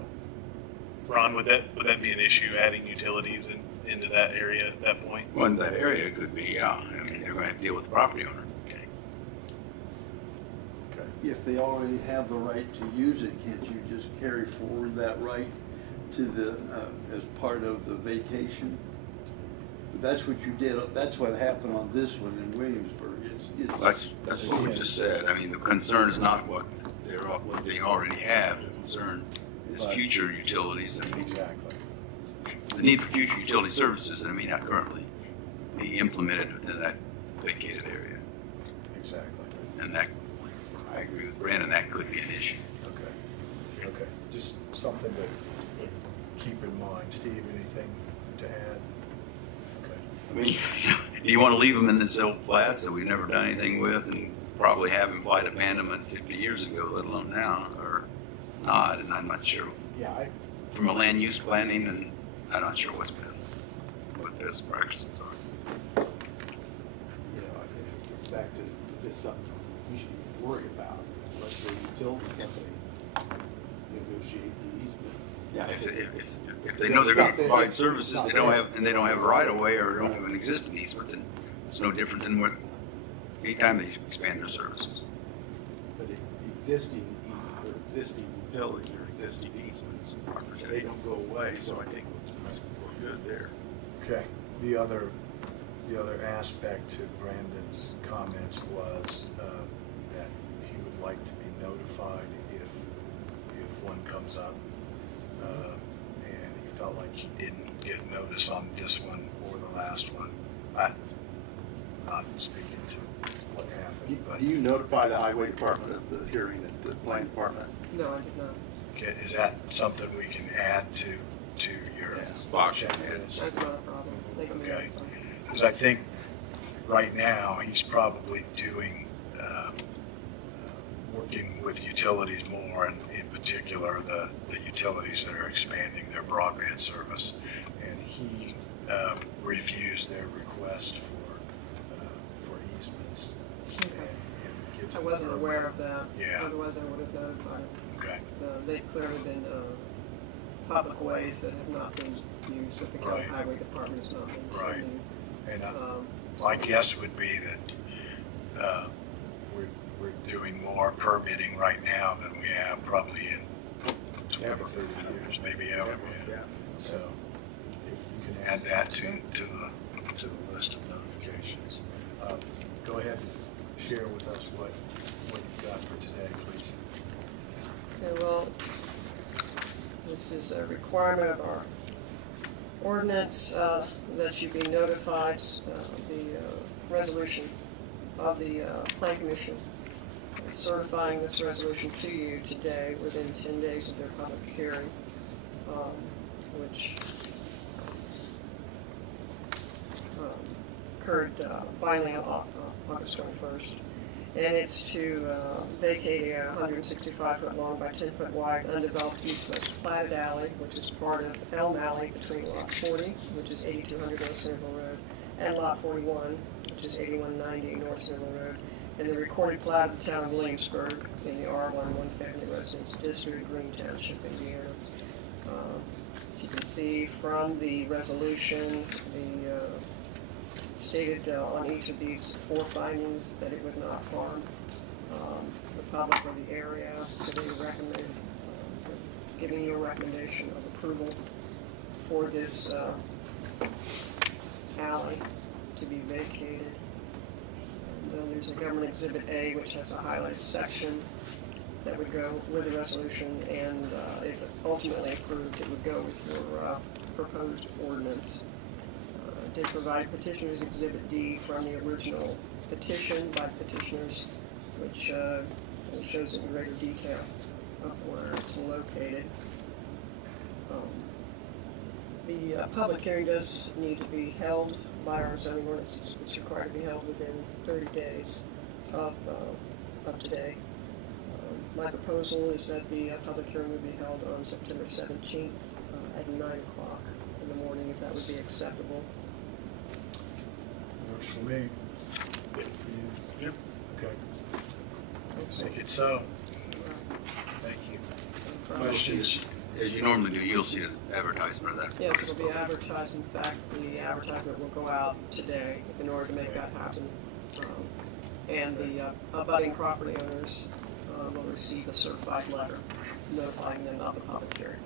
Ron, would that be an issue, adding utilities into that area at that point? Well, in that area could be, yeah. I mean, they're going to have to deal with the property owner. Okay. okay. If they already have the right to use it, can't you just carry forward that right to the, as part of the vacation? That's what you did, that's what happened on this one in Williamsburg. That's what we just said. I mean, the concern is not what they already have. The concern is future utilities. I mean, Exactly. the need for future utility services that may not currently be implemented within that vacated area. Exactly. And that, I agree with Brandon, that could be an issue. Okay. Okay. Just something to keep in mind. Steve, anything to add? Okay. I mean, do you want to leave them in this old flats that we've never done anything with and probably have implied abandonment 50 years ago, let alone now, or not? And I'm not sure. Yeah, From a land use planning, and I'm not sure what best practices are. It gets back to, is this something we should worry about? Let the utility company negotiate the easement. Yeah, if they know they're going to provide services, they don't have a right of way or don't have an existing easement, then it's no different than what anytime they expand their services. But the existing easement, or existing utility, or existing easements, they don't go away, so I think we're good there. Okay. The other aspect to Brandon's comments was that he would like to be notified if one comes up, and he felt like he didn't get notice on this one or the last one. I'm not speaking to what happened, but Do you notify the highway department of the hearing at the planning department? No, I did not. okay, is that something we can add to your Box. checklist? That's not a problem. They can Okay. notify. Because I think right now, he's probably doing, working with utilities more, and in particular, the utilities that are expanding their broadband service. And he reviews their request for easements. Okay. And gives I them wasn't permit. aware of that. Yeah. Otherwise, I would have notified. Okay, They've clearly been public ways that have not been used, that the county Right. highway department has not been Right. using. and Um, my guess would be that we're doing more permitting right now than we have probably in 20, 30 years, maybe ever. Yeah. So if you can add that to the list of notifications. Go ahead and share with us what you've got for today, please. Okay, well, this is a requirement of our ordinance that you be notified, the resolution of the Plan Commission is certifying this resolution to you today within 10 days of their public hearing, which occurred finally on August 21st. And it's to vacate a 165-foot long by 10-foot wide undeveloped east-west platted alley, which is part of Elm Alley between Lot 40, which is 8200 North Central Road, and Lot 41, which is 8190 North Central Road, in the recorded plat of the town of Williamsburg in the R1 one-family residence district, Green Township, Indiana. As you can see from the resolution, the stated on each of these 4 findings that it would not harm the public or the area, so they recommend giving you a recommendation of approval for this alley to be vacated. And there's a government exhibit A, which has a highlighted section that would go with the resolution, and if ultimately approved, it would go with your proposed ordinance. Did provide petitioner's exhibit D from the original petition by petitioners, which shows in greater detail of where it's located. The public hearing does need to be held by our zoning ordinance. It's required to be held within 30 days of today. My proposal is that the public hearing would be held on September 17th at 9 o'clock in the morning, if that would be acceptable. Works for me. Good for you? Yep. Okay. Make it so. Thank you. Questions? As you normally do, you'll see the advertisement of that. Yes, it'll be advertised. In fact, the advertisement will go out today in order to make that happen. And the abutting property owners will receive a certified letter notifying them of the public hearing.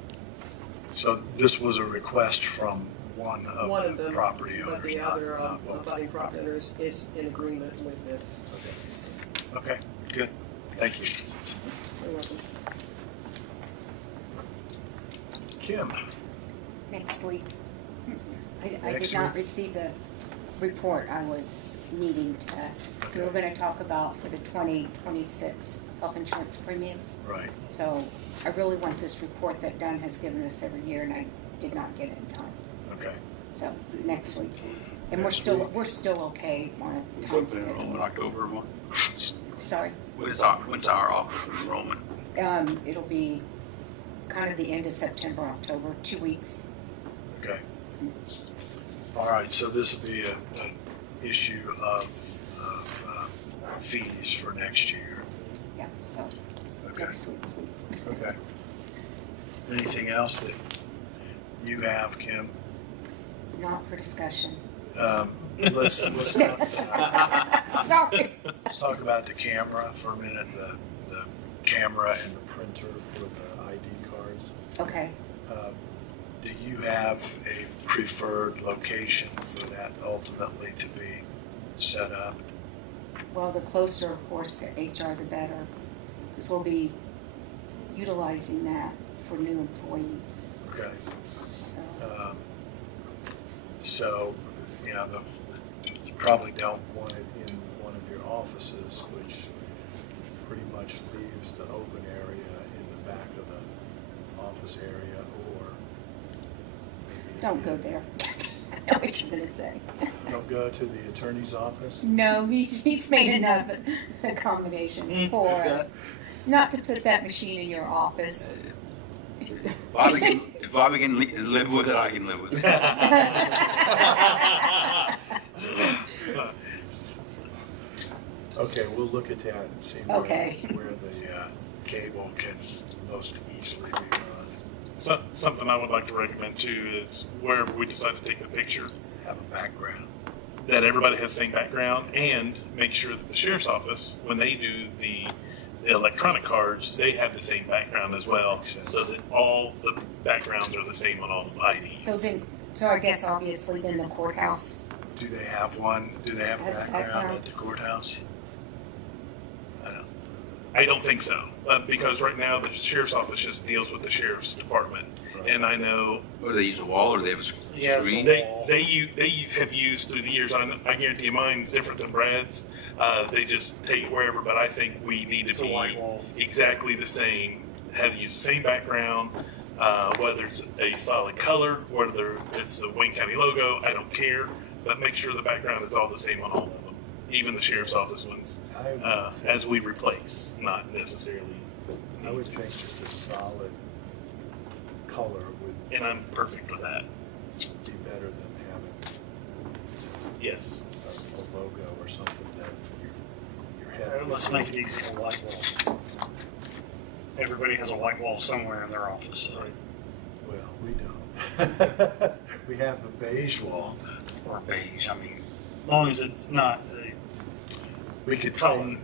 So this was a request from one of the them, property but owners, the other not both. abutting property owners is in agreement with this. Okay, good. Thank you. You're welcome. Kim? Next week. I Next did not week? receive the report I was needing to, we were gonna talk about for the 2026 health insurance premiums. Right. So I really want this report that Dunn has given us every year, and I did not get it in time. Okay. So next week. And Next we're still okay on a time Open schedule. enrollment October 1. Sorry. When's our offer enrollment? It'll be kind of the end of September, October, 2 weeks. Okay. All right, so this will be a issue of fees for next year. Yeah, so Okay. next week, please. Okay. Anything else that you have, Kim? Not for discussion. Let's talk about, Sorry. let's talk about the camera for a minute. The camera and the printer for the ID cards. Okay. Do you have a preferred location for that ultimately to be set up? Well, the closer, of course, to HR, the better, because we'll be utilizing that for new employees. Okay. So, So, you know, you probably don't want it in one of your offices, which pretty much leaves the open area in the back of the office area, or maybe don't go there. I know what you're gonna say. Don't go to the attorney's office? No, he's made enough accommodations for us. Not to put that machine in your office. If Bobby can live with it, I can live with it. Okay, we'll look at that and see where the cable can most easily be run. So, something I would like to recommend too is wherever we decide to take the picture, Have a background. that everybody has the same background, and make sure that the sheriff's office, when they do the electronic cards, they have the same background as well, so that all the backgrounds are the same on all the IDs. So I guess obviously then the courthouse. Do they have one? Do they have a Has a background background. at the courthouse? I don't. I don't think so. because right now the sheriff's office just deals with the sheriff's department, and I know Or they use a wall, or they have a Yeah, it's a screen? wall. they have used through the years. I guarantee you mine's different than Brad's. They just take it wherever, but I think we need to It's a be white wall. exactly the same. Have to use the same background, whether it's a solid color, whether it's the Wayne County logo. I don't care, but make sure the background is all the same on all of them, even the sheriff's office ones, as we replace, not necessarily. I would think just a solid color would And I'm perfect with that. be better than having Yes. a logo or something that your head. Let's make it easy, a white wall. Everybody has a white wall somewhere in their office. So. Well, we don't. We have the beige wall. Or beige, I mean, as long as it's not We could Color. paint,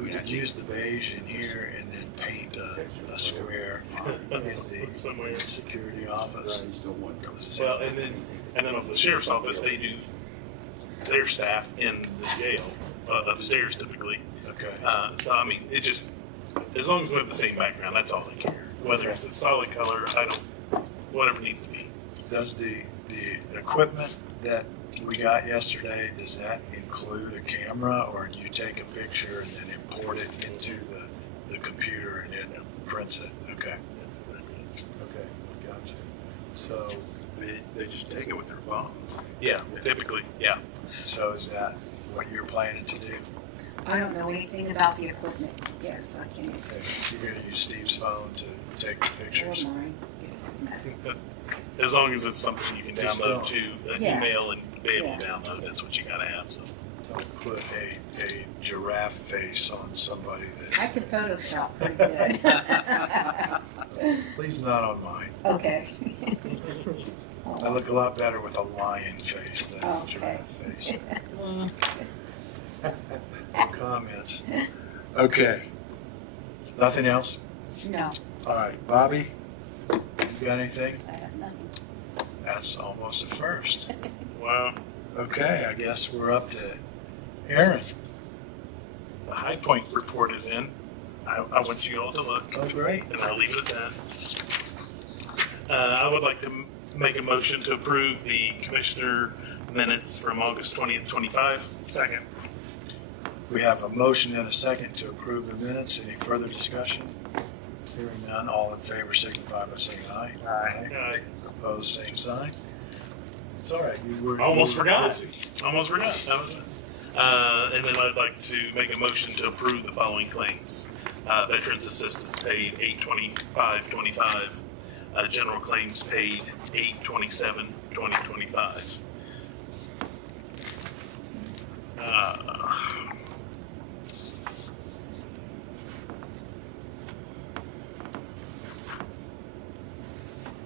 we could use the beige in here and then paint a square in the security office. Well, and then of the sheriff's office, they do their staff in the jail upstairs typically. Okay. So I mean, it just as long as we have the same background, that's all I care. Whether it's a solid color, whatever needs to be. Does the equipment that we got yesterday, does that include a camera, or do you take a picture and then import it into the computer and it prints it? Okay. That's exactly it. Okay, gotcha. So, They just take it with their phone. Yeah, typically, yeah. so is that what you're planning to do? I don't know anything about the equipment. Yes, I can. Okay, you're gonna use Steve's phone to take the Or pictures? mine. As long as it's something you can Just download to an Yeah. email and be able to Yeah. download, that's what you gotta have. So Don't put a giraffe face on somebody I that, can Photoshop pretty good. please not on mine. Okay. I look a lot better with a lion face than a Okay. giraffe face. No comments. Okay. Nothing else? No, All right, Bobby, you got anything? I have nothing. That's almost a first. wow, Okay, I guess we're up to Aaron. the High Point report is in. I want you all to look. Oh, great. And I'll leave it at that. I would like to make a motion to approve the commissioner minutes from August 20th, 25. second. We have a motion and a second to approve the minutes. Any further discussion? Hearing none, all in favor signify by saying aye. Aye. Opposed, same sign. It's all right, you were. Almost you were forgot. busy. Almost forgot. That was it. And then I'd like to make a motion to approve the following claims. Veterans assistance paid $825.25. General claims paid $827.2025.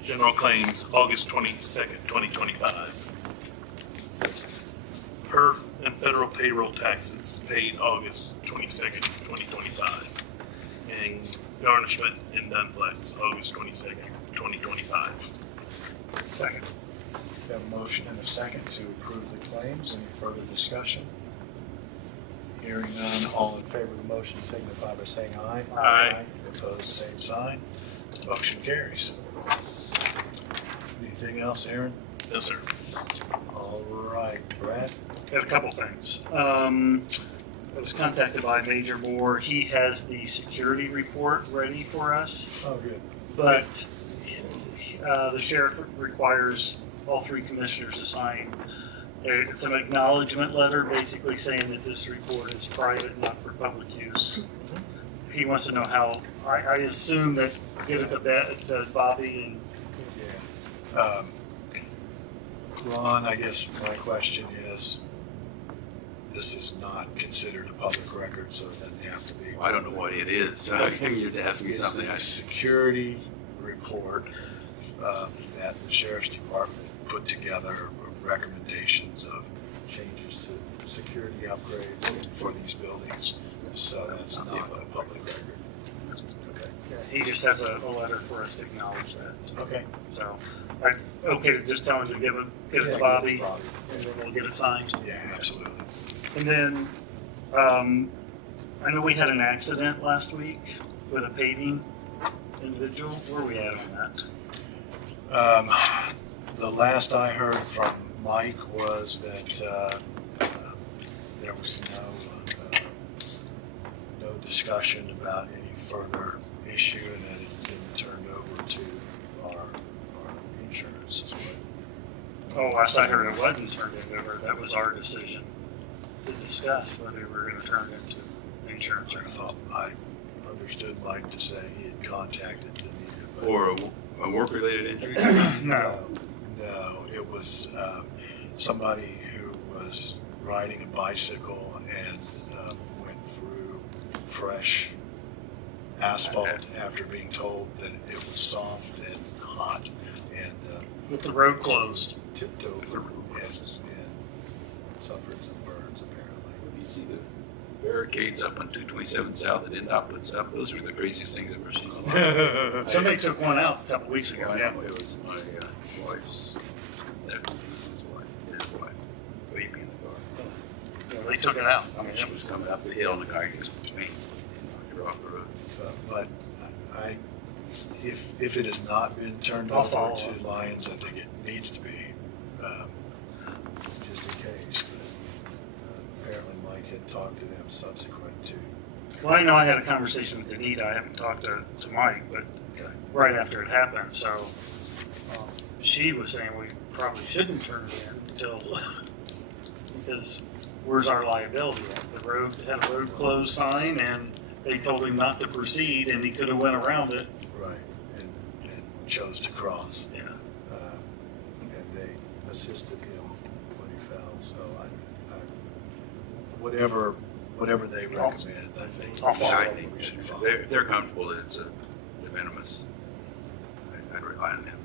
General claims, August 22nd, 2025. PERF and federal payroll taxes paid August 22nd, 2025. And garnishment and Dunflex, August 22nd, 2025. Second. We have a motion and a second to approve the claims. Any further discussion? Hearing none, all in favor of the motion signify by saying aye. Aye. Opposed, same sign. Motion carries. Anything else, Aaron? No, sir. All right, Brad? Got a couple things. I was contacted by Major Moore. He has the security report ready for us, Oh, good. but the sheriff requires all three commissioners to sign. It's an acknowledgement letter basically saying that this report is private, not for public use. He wants to know how, I assume that get it to Bobby and Yeah. Ron, I guess my question is, this is not considered a public record, so it doesn't have to be. I don't know what it is, so you'd ask me It's something. a security report that the sheriff's department put together, recommendations of changes to security upgrades for these buildings. So that's not a public record. Okay. he just has a letter for us to acknowledge that. Okay. So, okay to just tell him to get it to Bobby, and then we'll get it signed. Yeah, absolutely. And then, I know we had an accident last week with a paving individual. Where are we at on that? The last I heard from Mike was that there was no discussion about any further issue, and that it had been turned over to our insurance as well. Oh, last I heard it wasn't turned over. That was our decision to discuss whether we were going to turn it into insurance or I not. thought I understood Mike to say he had contacted Danita, but Or a work-related injury? No. No, it was somebody who was riding a bicycle and went through fresh asphalt after being told that it was soft and hot, and With the road closed. tipped over and suffered some burns apparently. You see the barricades up on 227 South that NDOT puts up, those are the craziest things I've ever seen in my life. Somebody took one out a couple weeks ago. I Yeah. know, it was my wife's, his wife, baby in the car. Yeah, they took it out. I I mean, mean, she was coming up the hill and the car just bang, knocked her off the road. So, but if it has not been turned I'll over follow to up. Lions, I think it needs to be, just in case. But apparently Mike had talked to them subsequent to. well, I know I had a conversation with Danita. I haven't talked to Mike, but Okay. right after it happened. So she was saying we probably shouldn't turn it in until because where's our liability at? The road had a road closed sign, and they told him not to proceed, and he could have went around it. Right, and chose to cross, Yeah. and they assisted him when he fell. So whatever they recommend, I think. I'll follow I up. think we should follow. if they're comfortable that it's a de minimis, I'd rely on them.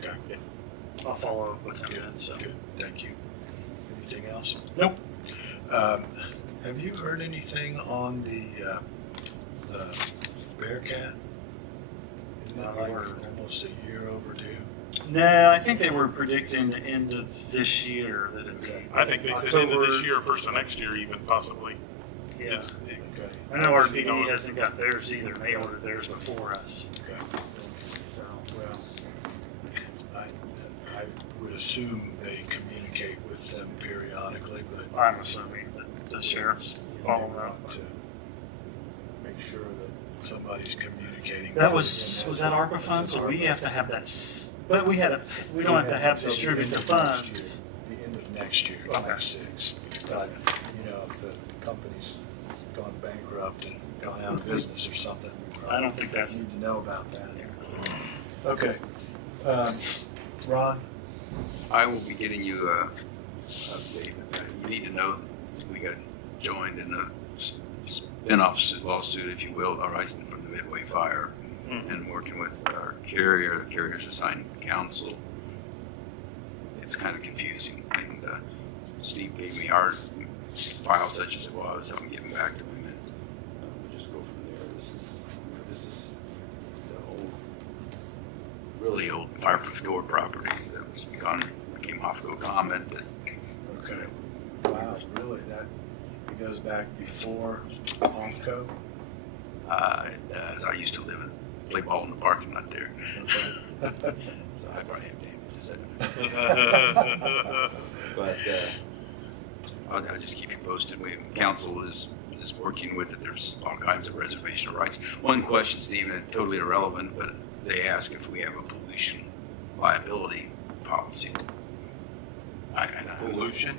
Okay, I'll follow up with him good, then. So good, thank you. Anything else? nope. Have you heard anything on the Bearcat? Isn't No, it I like heard. almost a year overdue? No, I think they were predicting the end of this year that it'd be. I think they said end of this October. year, first of next year, even possibly. Yeah. Is- Okay, I know RPD hasn't got theirs either. They ordered theirs before us. okay. So Well, I would assume they communicate with them periodically, but I'm assuming that the sheriff's they following up. want to make sure that somebody's communicating. That with was them. that ARPA funds, or we have to have that, but we don't have to have Until the distribute end the of next funds. year, the end of next year, Okay. 26. But, if the company's gone bankrupt and gone out of business or something, we I don't think that's, need to know about that. Okay. Ron? I will be getting you a update. You need to know we got joined in a spin-off lawsuit, if you will, arising from the Midway fire, and working with our carrier. The carrier's assigned counsel. It's kind of confusing, and Steve gave me our file such as it was. I'm getting back to him, and we'll just go from there. This is the old, really old fireproof door property that was became Hofco Common. Okay. Wow, really? It goes back before Hofco? It does. I used to live and play ball in the parking lot there, Okay. so I probably have damages. But I'll just keep you posted. Council is working with it. There's all kinds of reservation of rights. One question, Stephen, totally irrelevant, but they ask if we have a pollution liability policy. Pollution?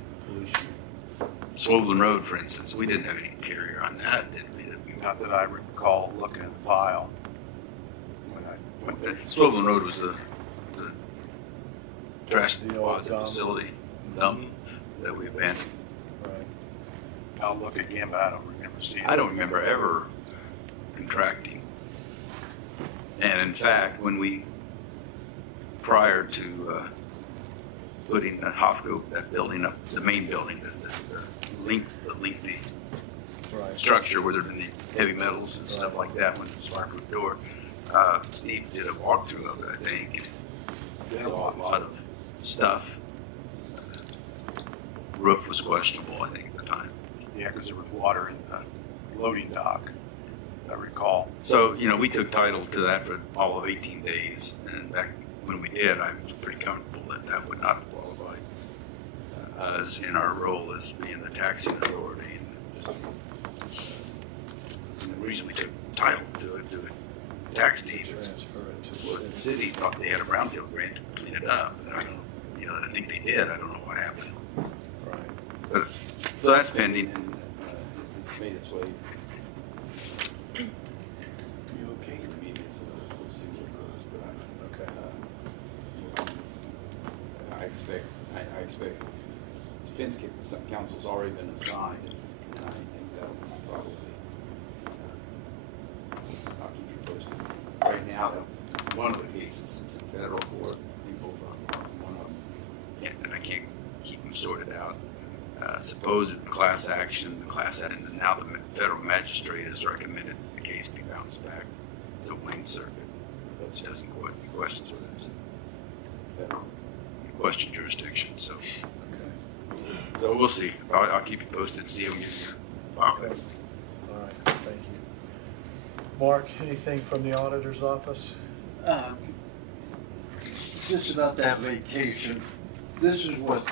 Swoveland Road, for instance, we didn't have any carrier on that, did we? Not that I recall looking at the file when I went there. Swoveland Road was the trash The old deposit dump. facility dump that we abandoned. Right. I'll look again, but I don't remember seeing it. I don't remember ever contracting. And in fact, when we, prior to putting that Hofco, that building up, the main building, the lengthy Right. structure where there'd been the heavy metals and stuff like that when it was fireproof door, Steve did a walkthrough of it, I think. And a lot of stuff. Roof was questionable, I think, at the time. Yeah, because there was water in the loading dock, as I recall. So, you know, we took title to that for all of 18 days. And back when we did, I'm pretty comfortable that that would not have qualified us in our role as being the taxing authority. And the reason we took title to it, tax deed, Transfer it to was the city thought they had a brownfield grant to clean it up. And I don't, you know, I think they did. I don't know what happened. Right. But, so that's pending. And it's made its way. You okay in the media, so we'll see what goes, but Okay. I expect defense counsel's already been assigned, and I think that'll probably I'll keep you posted. Right now, one of the cases is in federal court. I think both of them are one of them. And I can't keep them sorted out. Supposed class action, and now the federal magistrate has recommended the case be bounced back to Wayne Circuit. He doesn't questions whether it's federal question jurisdiction. So we'll see. I'll keep you posted and see how we get here. Okay. All right, thank you. Mark, anything from the auditor's office? Just about that vacation, this is what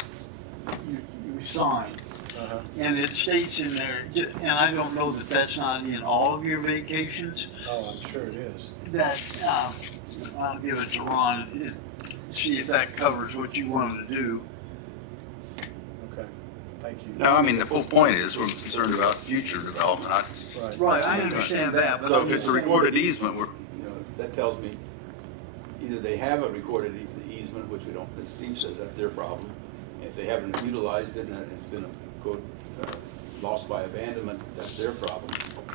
you signed. Uh-huh. And it states in there, and I don't know that that's not in all of your vacations, Oh, I'm sure it is. that, I'll give it to Ron, see if that covers what you wanted to do. Okay, thank you. No, I mean, the whole point is we're concerned about future development. Right. Right, I understand that, but So I'm if it's a just- recorded easement, we're, you know, that tells me either they have a recorded easement, which we don't, as Steve says, that's their problem. If they haven't utilized it and it's been a quote, lost by abandonment, that's their problem.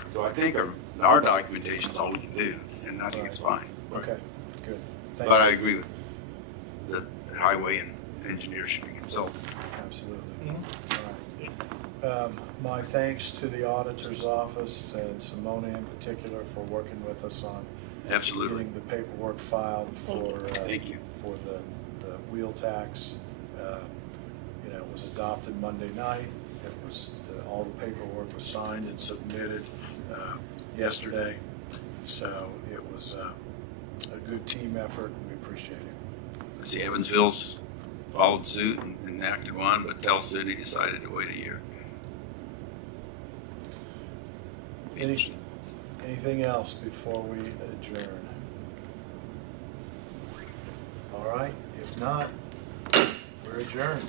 so I think our documentation is all we can do, and I think it's fine. Okay, good. Thank But you. I agree with the highway and engineer should be consulted. Absolutely. All right. My thanks to the auditor's office and Simona in particular for working with us on Absolutely. getting the paperwork filed for, Thank you. for the wheel tax. You know, it was adopted Monday night. It was, all the paperwork was signed and submitted yesterday. So it was a good team effort, and we appreciate it. I see Evansville's followed suit and enacted one, but Tell City decided to wait a year. Anything else before we adjourn? All right, if not, we're adjourned.